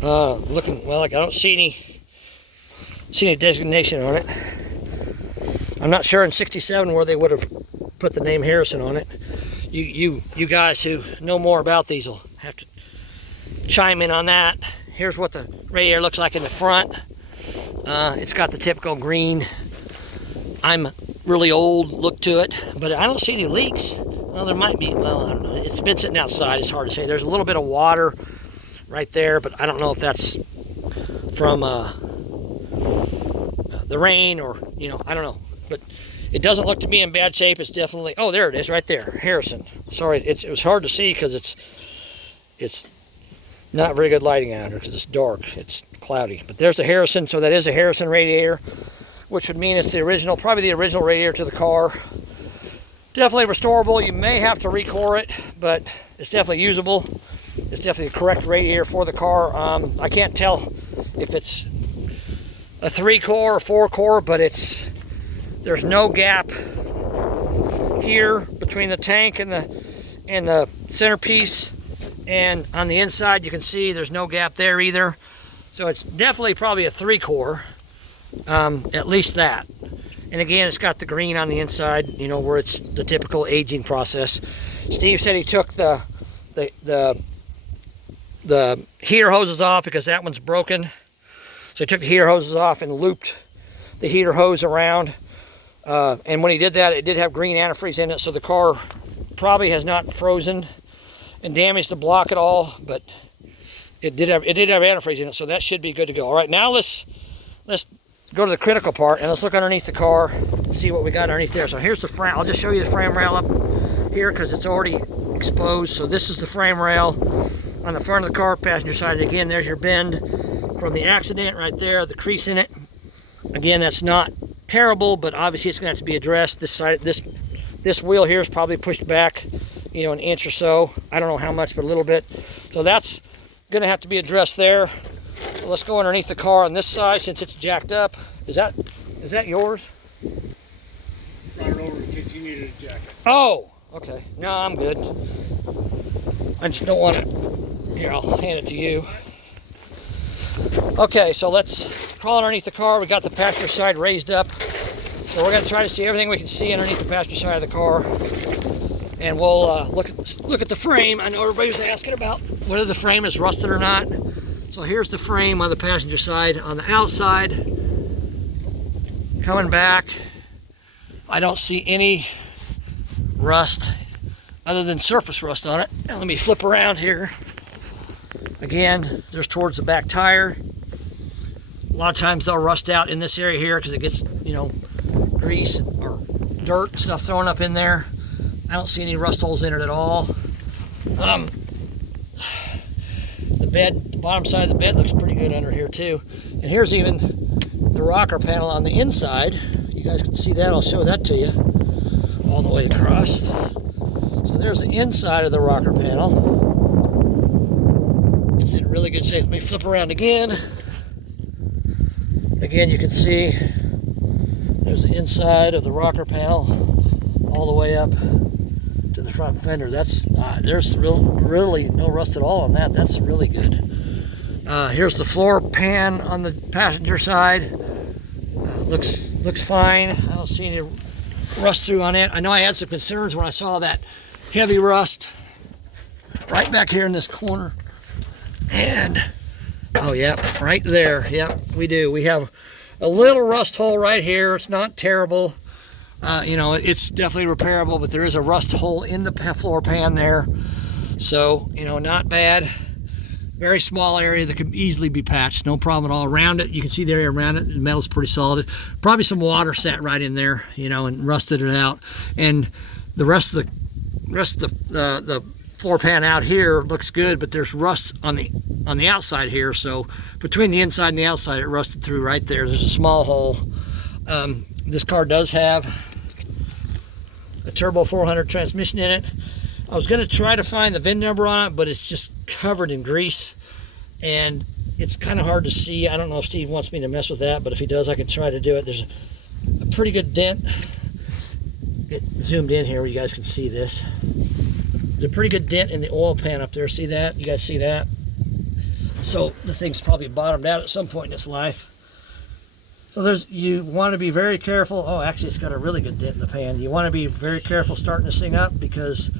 Looking, well, like I don't see any designation on it. I'm not sure in 67 where they would have put the name Harrison on it. You guys who know more about these will have to chime in on that. Here's what the radiator looks like in the front. It's got the typical green, I'm really old look to it, but I don't see any leaks. Well, there might be, well, I don't know. It's been sitting outside, it's hard to say. There's a little bit of water right there, but I don't know if that's from the rain or, I don't know. But it doesn't look to be in bad shape. It's definitely, oh, there it is right there, Harrison. Sorry, it was hard to see because it's not very good lighting out here because it's dark, it's cloudy. But there's the Harrison, so that is a Harrison radiator, which would mean it's the original, probably the original radiator to the car. Definitely restorable. You may have to recore it, but it's definitely usable. It's definitely the correct radiator for the car. I can't tell if it's a 3-core or 4-core, but there's no gap here between the tank and the centerpiece, and on the inside you can see there's no gap there either. So it's definitely probably a 3-core, at least that. And again, it's got the green on the inside, where it's the typical aging process. Steve said he took the heater hoses off because that one's broken. So he took the heater hoses off and looped the heater hose around. And when he did that, it did have green antifreeze in it, so the car probably has not frozen and damaged the block at all, but it did have antifreeze in it, so that should be good to go. All right, now let's go to the critical part and let's look underneath the car and see what we got underneath there. So here's the frame. I'll just show you the frame rail up here because it's already exposed. So this is the frame rail on the front of the car, passenger side. And again, there's your bend from the accident right there, the crease in it. Again, that's not terrible, but obviously it's going to have to be addressed. This side, this wheel here is probably pushed back, an inch or so. I don't know how much, but a little bit. So that's going to have to be addressed there. So let's go underneath the car on this side since it's jacked up. Is that yours? Brought it over in case you needed a jacket. Oh, okay. No, I'm good. I just don't want it. Here, I'll hand it to you. Okay, so let's crawl underneath the car. We got the passenger side raised up. So we're going to try to see everything we can see underneath the passenger side of the car. And we'll look at the frame. I know everybody's asking about whether the frame is rusted or not. So here's the frame on the passenger side. On the outside, coming back, I don't see any rust other than surface rust on it. Now let me flip around here. Again, there's towards the back tire. A lot of times they'll rust out in this area here because it gets, grease or dirt and stuff thrown up in there. I don't see any rust holes in it at all. The bottom side of the bed looks pretty good under here too. And here's even the rocker panel on the inside. You guys can see that. I'll show that to you all the way across. So there's the inside of the rocker panel. It's in really good shape. Let me flip around again. Again, you can see there's the inside of the rocker panel all the way up to the front fender. There's really no rust at all on that. That's really good. Here's the floor pan on the passenger side. Looks fine. I don't see any rust through on it. I know I had some concerns when I saw that heavy rust right back here in this corner. And oh yeah, right there. Yep, we do. We have a little rust hole right here. It's not terrible. It's definitely repairable, but there is a rust hole in the floor pan there. So, not bad. Very small area that could easily be patched. No problem at all. Around it, you can see the area around it. The metal's pretty solid. Probably some water sat right in there, and rusted it out. And the rest of the floor pan out here looks good, but there's rust on the outside here. So between the inside and the outside, it rusted through right there. There's a small hole. This car does have a turbo 400 transmission in it. I was going to try to find the VIN number on it, but it's just covered in grease and it's kind of hard to see. I don't know if Steve wants me to mess with that, but if he does, I can try to do it. There's a pretty good dent. Get zoomed in here where you guys can see this. There's a pretty good dent in the oil pan up there. See that? You guys see that? So the thing's probably bottomed out at some point in its life. So you want to be very careful. Oh, actually, it's got a really good dent in the pan. You want to be very careful starting this thing up, because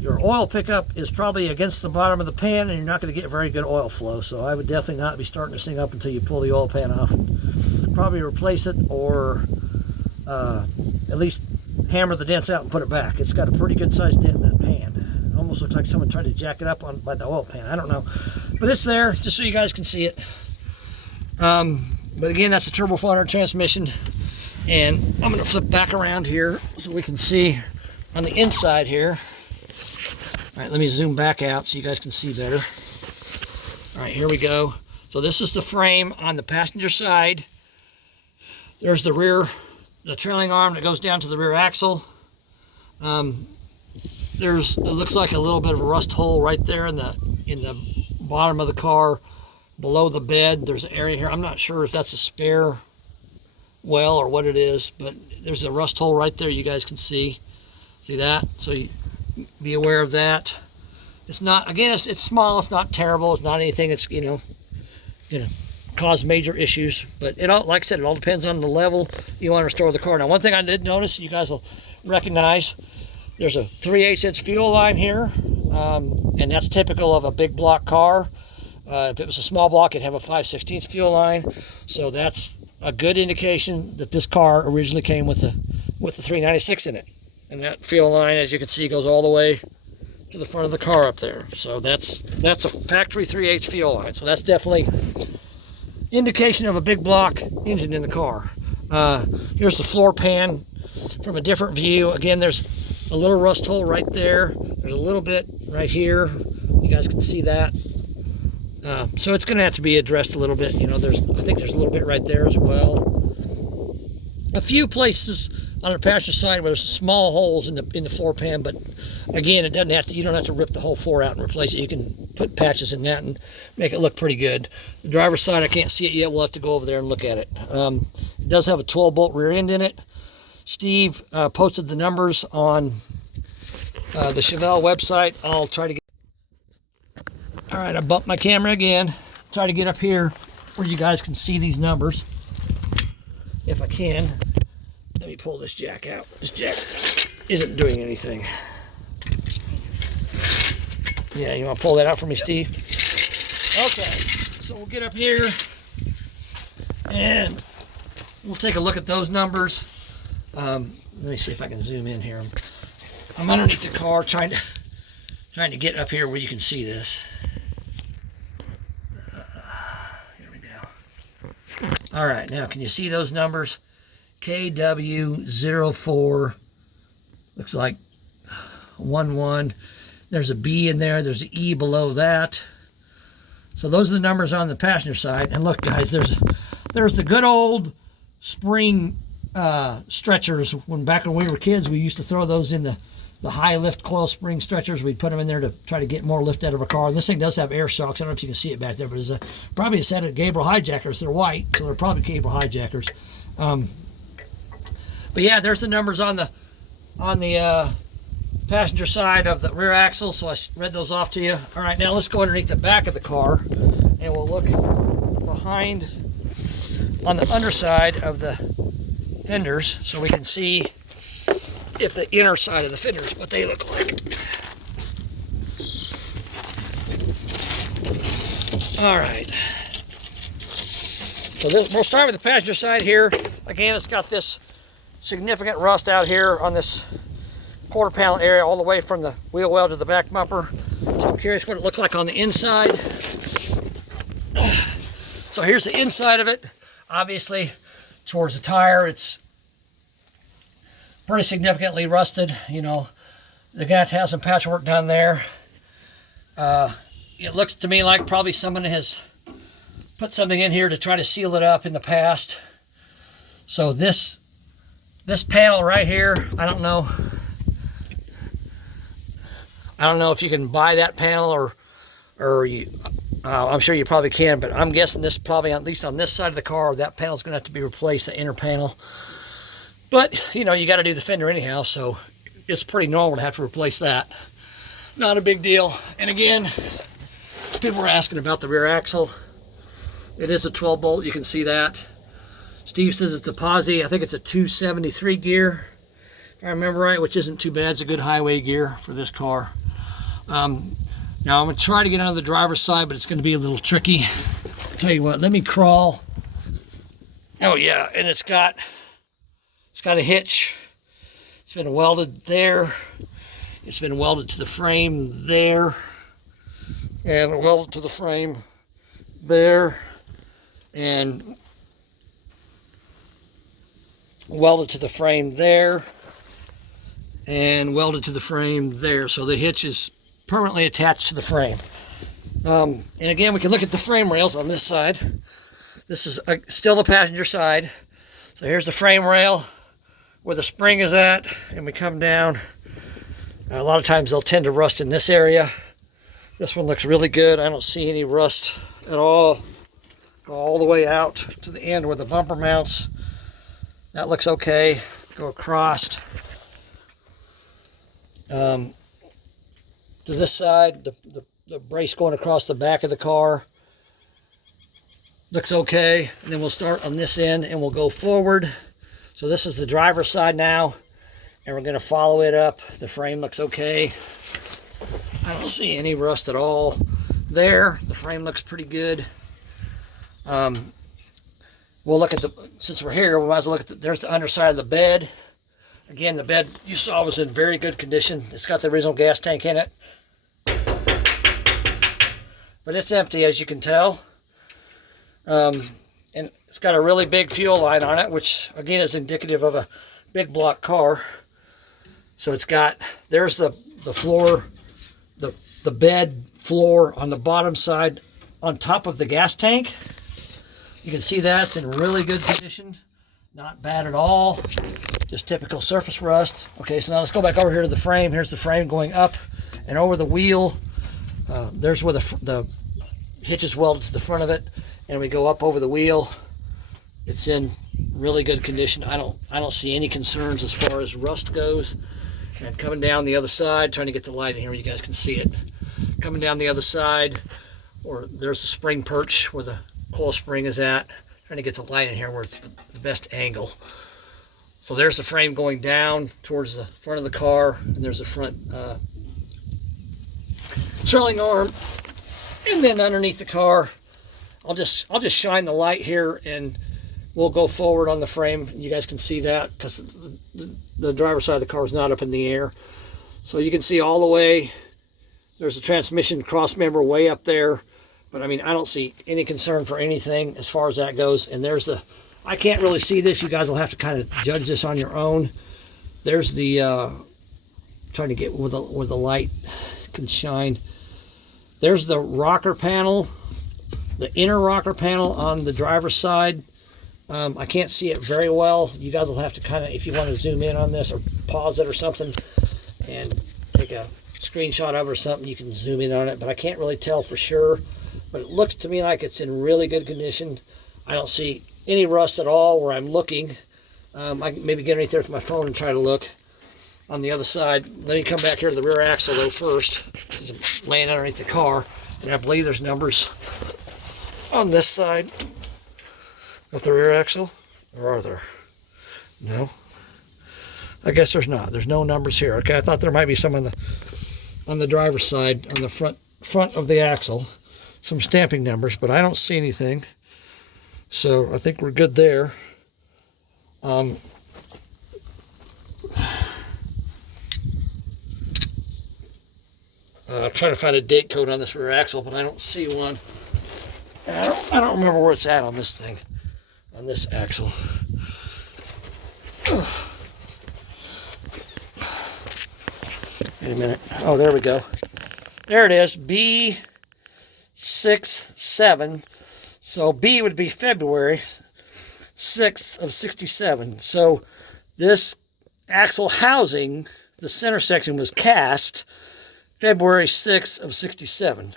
your oil pickup is probably against the bottom of the pan, and you're not going to get very good oil flow. So I would definitely not be starting this thing up until you pull the oil pan off, and probably replace it, or at least hammer the dents out and put it back. It's got a pretty good sized dent in that pan. It almost looks like someone tried to jack it up by the oil pan. I don't know, but it's there just so you guys can see it. But again, that's a turbo 400 transmission, and I'm going to flip back around here so we can see on the inside here. All right, let me zoom back out so you guys can see better. All right, here we go. So this is the frame on the passenger side. There's the rear, the trailing arm that goes down to the rear axle. It looks like a little bit of a rust hole right there in the bottom of the car, below the bed. There's an area here. I'm not sure if that's a spare well or what it is, but there's a rust hole right there. You guys can see that. So you be aware of that. It's not, again, it's small. It's not terrible. It's not anything that's gonna cause major issues. But it all, like I said, it all depends on the level you want to restore the car. Now, one thing I did notice, you guys will recognize, there's a 3/8 inch fuel line here, and that's typical of a big block car. If it was a small block, it'd have a 5/16 fuel line. So that's a good indication that this car originally came with the 396 in it. And that fuel line, as you can see, goes all the way to the front of the car up there. So that's a factory 3/8 fuel line. So that's definitely indication of a big block engine in the car. Here's the floor pan from a different view. Again, there's a little rust hole right there. There's a little bit right here. You guys can see that. So it's going to have to be addressed a little bit. I think there's a little bit right there as well. A few places on the passenger side where there's small holes in the floor pan, but again, it doesn't have to. You don't have to rip the whole floor out and replace it. You can put patches in that and make it look pretty good. The driver's side, I can't see it yet. We'll have to go over there and look at it. It does have a 12-bolt rear end in it. Steve posted the numbers on the Chevelle website. I'll try to get. All right, I bumped my camera again. Try to get up here where you guys can see these numbers, if I can. Let me pull this jack out. This jack isn't doing anything. Yeah, you want to pull that out for me, Steve? Okay, so we'll get up here and we'll take a look at those numbers. Let me see if I can zoom in here. I'm underneath the car trying to get up here where you can see this. Here we go. All right, now can you see those numbers? KW04 looks like 11. There's a B in there. There's an E below that. So those are the numbers on the passenger side. And look, guys, there's the good old spring stretchers. Back when we were kids, we used to throw those in the high lift coil spring stretchers. We'd put them in there to try to get more lift out of a car. This thing does have air shocks. I don't know if you can see it back there, but it's probably a set of Gabriel hijackers. They're white, so they're probably Gabriel hijackers. But yeah, there's the numbers on the passenger side of the rear axle. So I read those off to you. All right, now let's go underneath the back of the car and we'll look behind on the underside of the fenders so we can see if the inner side of the fenders, what they look like. All right. So we'll start with the passenger side here. Again, it's got this significant rust out here on this quarter panel area all the way from the wheel well to the back bumper. So I'm curious what it looks like on the inside. So here's the inside of it. Obviously, towards the tire, it's pretty significantly rusted. They're gonna have to have some patchwork done there. It looks to me like probably someone has put something in here to try to seal it up in the past. So this panel right here, I don't know if you can buy that panel or you, I'm sure you probably can, but I'm guessing this probably, at least on this side of the car, that panel's gonna have to be replaced, the inner panel. But you got to do the fender anyhow, so it's pretty normal to have to replace that. Not a big deal. And again, People were asking about the rear axle. It is a 12 bolt, you can see that. Steve says it's a posi. I think it's a 273 gear, if I remember right, which isn't too bad. It's a good highway gear for this car. Now I'm gonna try to get on the driver's side, but it's gonna be a little tricky. I'll tell you what, let me crawl. Oh yeah, and it's got a hitch. It's been welded there. It's been welded to the frame there. And welded to the frame there. And welded to the frame there. And welded to the frame there. So the hitch is permanently attached to the frame. And again, we can look at the frame rails on this side. This is still the passenger side. So here's the frame rail where the spring is at, and we come down. A lot of times they'll tend to rust in this area. This one looks really good. I don't see any rust at all. Go all the way out to the end where the bumper mounts. That looks okay. Go across. To this side, the brace going across the back of the car looks okay. And then we'll start on this end and we'll go forward. So this is the driver's side now, and we're going to follow it up. The frame looks okay. I don't see any rust at all there. The frame looks pretty good. We'll look at since we're here, we might as well look at there's the underside of the bed. Again, the bed you saw was in very good condition. It's got the original gas tank in it. But it's empty, as you can tell. And it's got a really big fuel line on it, which again is indicative of a big block car. So it's got, there's the floor, the bed floor on the bottom side on top of the gas tank. You can see that's in really good condition. Not bad at all. Just typical surface rust. Okay, so now let's go back over here to the frame. Here's the frame going up and over the wheel. There's where the hitch is welded to the front of it, and we go up over the wheel. It's in really good condition. I don't see any concerns as far as rust goes. And coming down the other side, trying to get the light in here, you guys can see it. Coming down the other side, or there's the spring perch where the coil spring is at. Trying to get the light in here where it's the best angle. So there's the frame going down towards the front of the car, and there's the front trailing arm. And then underneath the car, I'll just shine the light here, and we'll go forward on the frame. You guys can see that because the driver's side of the car is not up in the air. So you can see all the way. There's a transmission cross member way up there. But I mean, I don't see any concern for anything as far as that goes. And there's I can't really see this. You guys will have to kind of judge this on your own. There's the, trying to get where the light can shine. There's the rocker panel, the inner rocker panel on the driver's side. I can't see it very well. You guys will have to kind of, if you want to zoom in on this or pause it or something and take a screenshot of it or something, you can zoom in on it, but I can't really tell for sure. But it looks to me like it's in really good condition. I don't see any rust at all where I'm looking. I can maybe get underneath there with my phone and try to look on the other side. Let me come back here to the rear axle though first, because I'm laying underneath the car, and I believe there's numbers on this side of the rear axle, or are there? No, I guess there's not. There's no numbers here. Okay, I thought there might be some on the driver's side, on the front of the axle, some stamping numbers, but I don't see anything. So I think we're good there. I'm trying to find a date code on this rear axle, but I don't see one. And I don't remember where it's at on this thing, on this axle. Wait a minute. Oh, there we go. There it is. B67. So B would be February 6th of 67. So this axle housing, the center section, was cast February 6th of 67.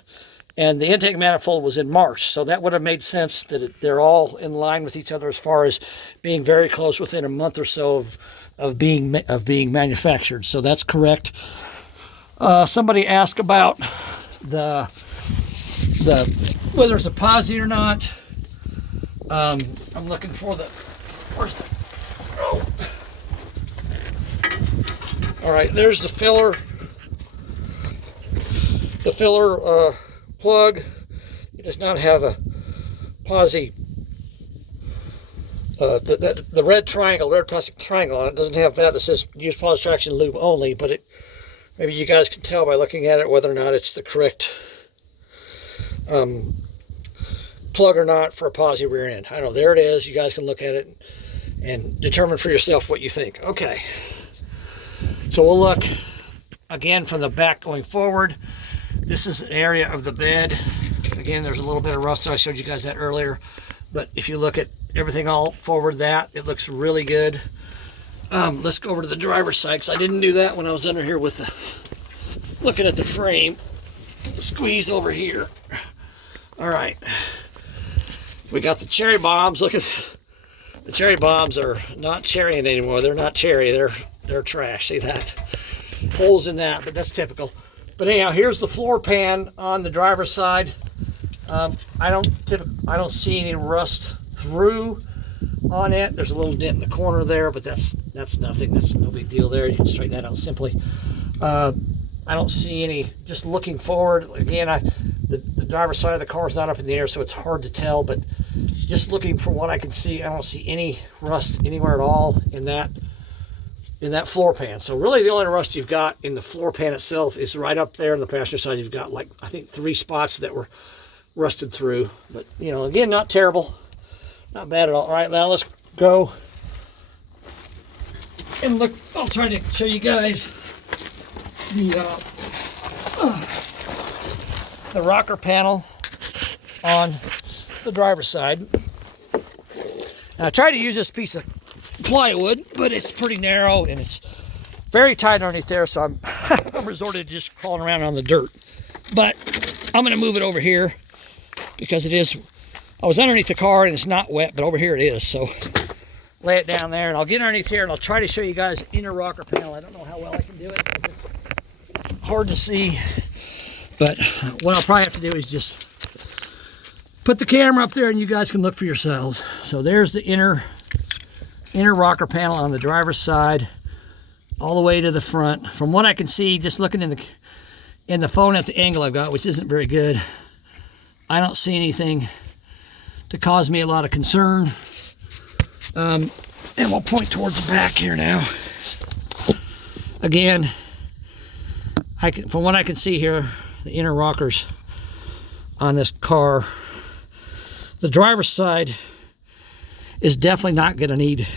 And the intake manifold was in March. So that would have made sense that they're all in line with each other as far as being very close within a month or so of being manufactured. So that's correct. Somebody asked about the whether it's a posi or not. I'm looking for the, where's the, oh. All right, there's the filler. The filler plug. It does not have a posi. The red triangle, red plastic triangle on it doesn't have that. That says use posi traction lube only, but it, maybe you guys can tell by looking at it whether or not it's the correct plug or not for a posi rear end. I don't know, there it is. You guys can look at it and determine for yourself what you think. Okay, so we'll look again from the back going forward. This is an area of the bed. Again, there's a little bit of rust, so I showed you guys that earlier. But if you look at everything all forward, that it looks really good. Let's go over to the driver's side, because I didn't do that when I was under here with the looking at the frame. Squeeze over here. All right, we got the cherry bombs. Look at the cherry bombs are not cherrying anymore. They're not cherry. They're trash. See that? Holes in that, but that's typical. But anyhow, here's the floor pan on the driver's side. I don't see any rust through on it. There's a little dent in the corner there, but that's nothing. That's no big deal there. You can straighten that out simply. I don't see any. Just looking forward again, the driver's side of the car is not up in the air, so it's hard to tell. But just looking from what I can see, I don't see any rust anywhere at all in that floor pan. So really the only rust you've got in the floor pan itself is right up there on the passenger side. You've got, like, I think 3 spots that were rusted through, but you know, again, not terrible, not bad at all. All right, now let's go and look. I'll try to show you guys the rocker panel on the driver's side. Now, I tried to use this piece of plywood, but it's pretty narrow and it's very tight underneath there, so I'm resorted to just crawling around on the dirt. But I'm going to move it over here because it is, I was underneath the car and it's not wet, but over here it is. So lay it down there and I'll get underneath here and I'll try to show you guys the inner rocker panel. I don't know how well I can do it because it's hard to see, but what I'll probably have to do is just put the camera up there and you guys can look for yourselves. So there's the inner rocker panel on the driver's side all the way to the front. From what I can see, just looking in the phone at the angle I've got, which isn't very good, I don't see anything to cause me a lot of concern. And we'll point towards the back here now. Again, from what I can see here, the inner rockers on this car, the driver's side is definitely not going to need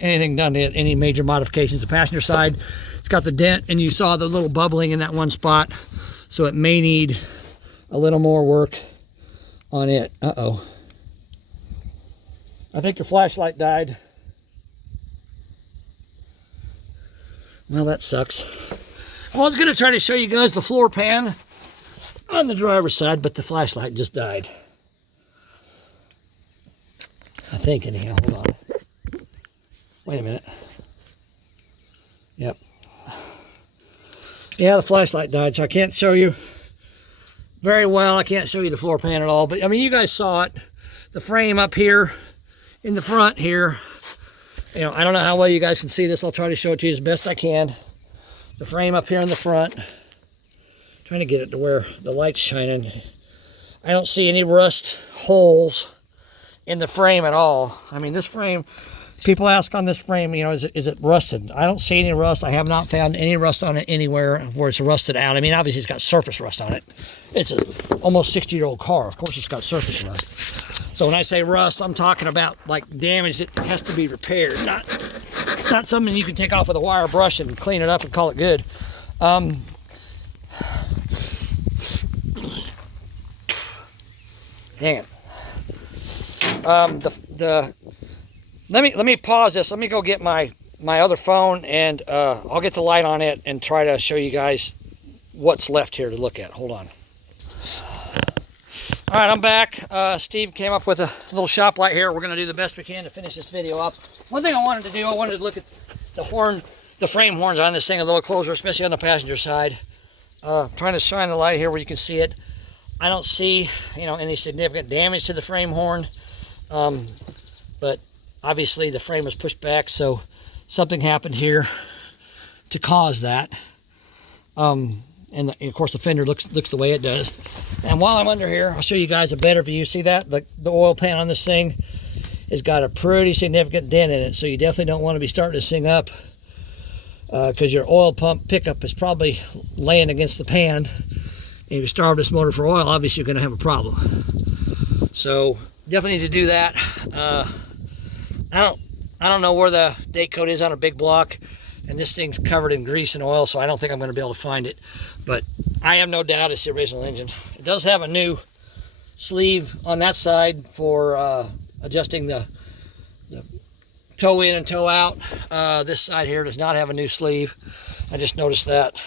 anything done to it, any major modifications. The passenger side, it's got the dent, and you saw the little bubbling in that one spot, so it may need a little more work on it. Uh-oh. I think your flashlight died. Well, that sucks. I was going to try to show you guys the floor pan on the driver's side, but the flashlight just died. I think, anyhow. Hold on. Wait a minute. Yep. Yeah, the flashlight died, so I can't show you very well. I can't show you the floor pan at all, but I mean, you guys saw it. The frame up here in the front here. You know, I don't know how well you guys can see this. I'll try to show it to you as best I can. The frame up here in the front. Trying to get it to where the light's shining. I don't see any rust holes in the frame at all. I mean, this frame, people ask on this frame, you know, is it rusted? I don't see any rust. I have not found any rust on it anywhere where it's rusted out. I mean, obviously it's got surface rust on it. It's an almost 60-year-old car. Of course it's got surface rust. So when I say rust, I'm talking about like damage that has to be repaired, not something you can take off with a wire brush and clean it up and call it good. Dang it. Let me pause this. Let me go get my other phone, and I'll get the light on it and try to show you guys what's left here to look at. Hold on. All right, I'm back. Steve came up with a little shop light here. We're going to do the best we can to finish this video up. One thing I wanted to do, I wanted to look at the frame horns on this thing a little closer, especially on the passenger side. Trying to shine the light here where you can see it. I don't see, any significant damage to the frame horn. But obviously the frame was pushed back, so something happened here to cause that. And of course the fender looks the way it does. And while I'm under here, I'll show you guys a better view. See that? The oil pan on this thing has got a pretty significant dent in it, so you definitely don't want to be starting this thing up because your oil pump pickup is probably laying against the pan. And if you starve this motor for oil, obviously you're going to have a problem. So definitely need to do that. I don't know where the date code is on a big block, and this thing's covered in grease and oil, so I don't think I'm going to be able to find it. But I have no doubt it's the original engine. It does have a new sleeve on that side for adjusting the toe in and toe out. This side here does not have a new sleeve. I just noticed that.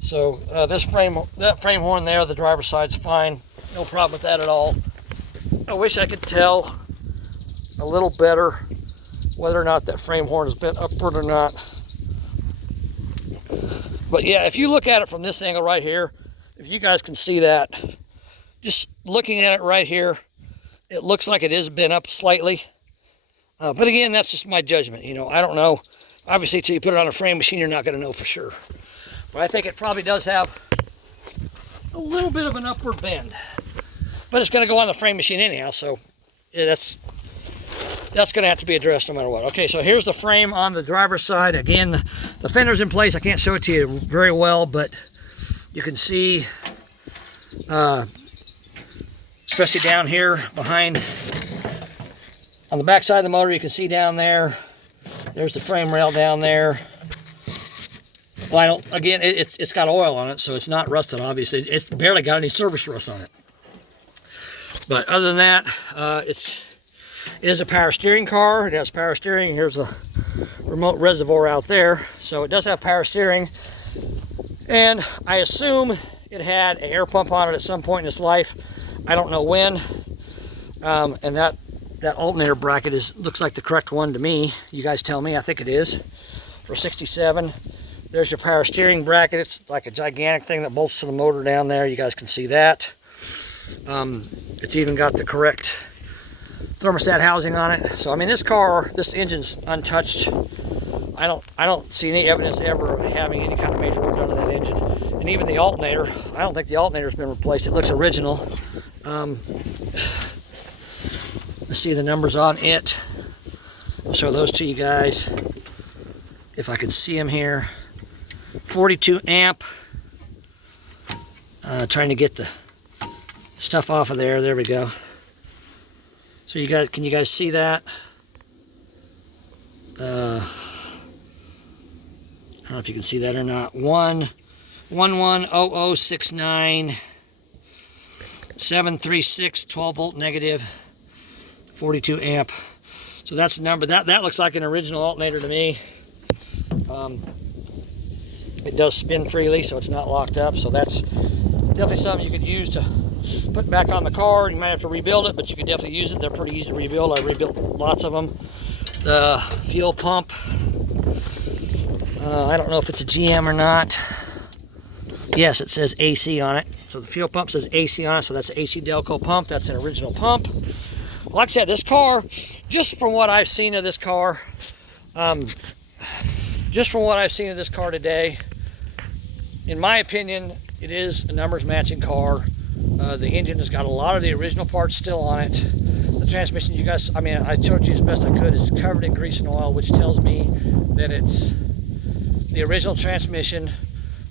So that frame horn there, the driver's side's fine. No problem with that at all. I wish I could tell a little better whether or not that frame horn has bent upward or not. But yeah, if you look at it from this angle right here, if you guys can see that, just looking at it right here, it looks like it is bent up slightly. But again, that's just my judgment. I don't know. Obviously, until you put it on a frame machine, you're not going to know for sure. But I think it probably does have a little bit of an upward bend. But it's going to go on the frame machine anyhow, so yeah, that's going to have to be addressed no matter what. Okay, so here's the frame on the driver's side. Again, the fender's in place. I can't show it to you very well, but you can see, especially down here behind, on the back side of the motor, you can see down there, there's the frame rail down there. Well, again, it's got oil on it, so it's not rusted, obviously. It's barely got any surface rust on it. But other than that, it is a power steering car. It has power steering. Here's the remote reservoir out there. So it does have power steering. And I assume it had an air pump on it at some point in its life. I don't know when. And that alternator bracket looks like the correct one to me. You guys tell me. I think it is for 67. There's your power steering bracket. It's like a gigantic thing that bolts to the motor down there. You guys can see that. It's even got the correct thermostat housing on it. So I mean, this engine's untouched. I don't see any evidence ever of having any kind of major work done to that engine. And even the alternator, I don't think the alternator's been replaced. It looks original. Let's see the numbers on it. I'll show those to you guys if I can see them here. 42 amp. Trying to get the stuff off of there. There we go. So can you guys see that? I don't know if you can see that or not. 110069 736 12 volt negative 42 amp. So that's the number. That looks like an original alternator to me. It does spin freely, so it's not locked up. So that's definitely something you could use to put back on the car. You might have to rebuild it, but you could definitely use it. They're pretty easy to rebuild. I rebuilt lots of them. The fuel pump, I don't know if it's a GM or not. Yes, it says AC on it. So the fuel pump says AC on it, so that's an AC Delco pump. That's an original pump. Like I said, this car, just from what I've seen of this car, today, in my opinion, it is a numbers matching car. The engine has got a lot of the original parts still on it. The transmission, you guys, I mean, I showed you as best I could, is covered in grease and oil, which tells me that it's the original transmission.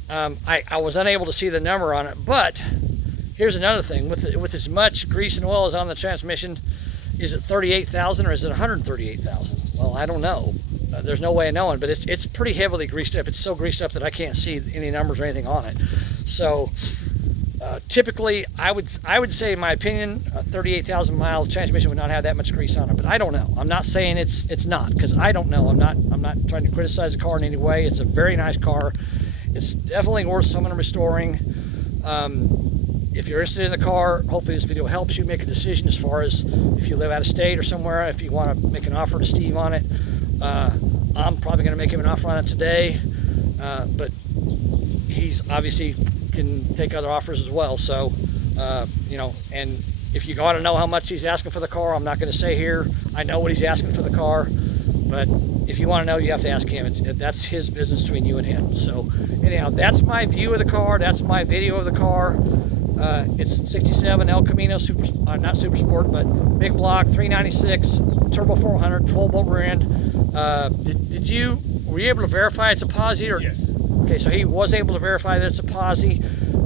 I was unable to see the number on it, but here's another thing. With as much grease and oil as on the transmission, is it 38,000 or is it 138,000? Well, I don't know. There's no way of knowing, but it's pretty heavily greased up. It's so greased up that I can't see any numbers or anything on it. So typically, I would say, in my opinion, a 38,000 mile transmission would not have that much grease on it. But I don't know. I'm not saying it's not, because I don't know. I'm not trying to criticize the car in any way. It's a very nice car. It's definitely worth someone restoring. If you're interested in the car, hopefully this video helps you make a decision as far as if you live out of state or somewhere. If you want to make an offer to Steve on it, I'm probably going to make him an offer on it today, but he's obviously can take other offers as well. So You know, and if you want to know how much he's asking for the car, I'm not going to say here. I know what he's asking for the car, but if you want to know, you have to ask him. That's his business between you and him. So anyhow, that's my view of the car. That's my video of the car. It's 67 El Camino, not Super Sport, but big block, 396, turbo 400, 12 bolt rear end. Were you able to verify it's a posi? Or? Yes. Okay, so he was able to verify that it's a posi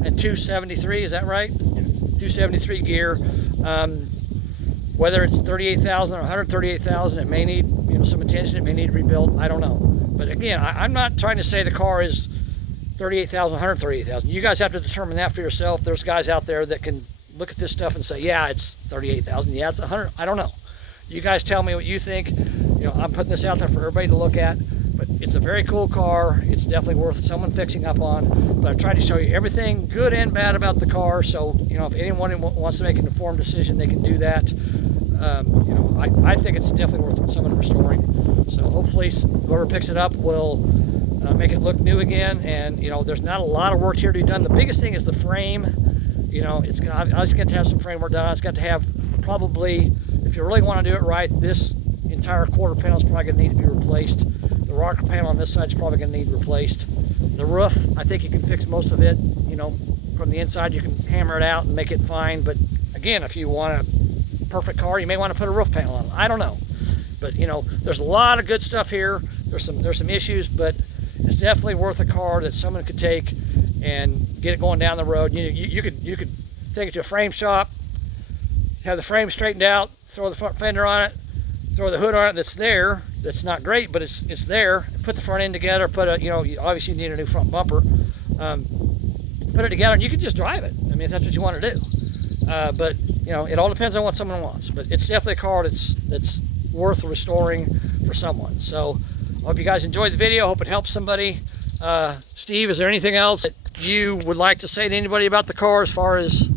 and 273, is that right? Yes. 273 gear. Whether it's 38,000 or 138,000, it may need, you know, some attention. It may need rebuilt. I don't know. But again, I'm not trying to say the car is 38,000, 138,000. You guys have to determine that for yourself. There's guys out there that can look at this stuff and say, yeah, it's 38,000. Yeah, it's 100. I don't know. You guys tell me what you think. You know, I'm putting this out there for everybody to look at. But it's a very cool car. It's definitely worth someone fixing up on. But I've tried to show you everything good and bad about the car. So, you know, if anyone wants to make an informed decision, they can do that. You know, I think it's definitely worth someone restoring. So hopefully whoever picks it up will make it look new again. And, you know, there's not a lot of work here to be done. The biggest thing is the frame. You know, it's got to have some frame work done. It's got to have probably, if you really want to do it right, this entire quarter panel is probably going to need to be replaced. The rocker panel on this side is probably going to need replaced. The roof, I think you can fix most of it. You know, from the inside you can hammer it out and make it fine. But again, if you want a perfect car, you may want to put a roof panel on it. I don't know. But you know, there's a lot of good stuff here. There's some issues, but it's definitely worth a car that someone could take and get it going down the road. You know, you could take it to a frame shop, have the frame straightened out, throw the front fender on it, throw the hood on it that's not great, but it's there. Put the front end together, put a, you know, obviously you need a new front bumper. Put it together and you can just drive it. I mean, if that's what you want to do. But you know, it all depends on what someone wants. But it's definitely a car that's worth restoring for someone. So I hope you guys enjoyed the video. Hope it helps somebody. Steve, is there anything else that you would like to say to anybody about the car as far as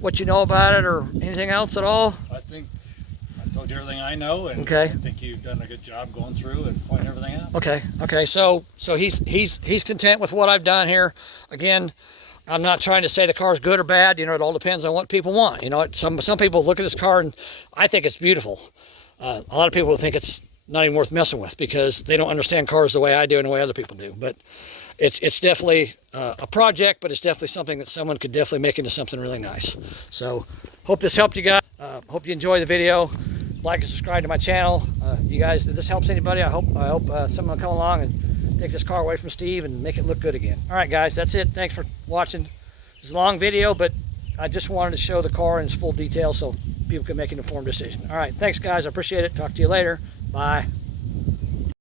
what you know about it or anything else at all? I think I told you everything I know, and okay. I think you've done a good job going through and pointing everything out. Okay. So he's content with what I've done here. Again, I'm not trying to say the car's good or bad. You know, it all depends on what people want. You know, some people look at this car and I think it's beautiful. A lot of people think it's not even worth messing with because they don't understand cars the way I do and the way other people do. But it's definitely a project, but it's definitely something that someone could definitely make into something really nice. So hope this helped you guys. Hope you enjoy the video. Like and subscribe to my channel. You guys, if this helps anybody, I hope someone will come along and take this car away from Steve and make it look good again. All right, guys, that's it. Thanks for watching. It's a long video, but I just wanted to show the car in its full detail so people can make an informed decision. All right, thanks, guys. I appreciate it. Talk to you later. Bye.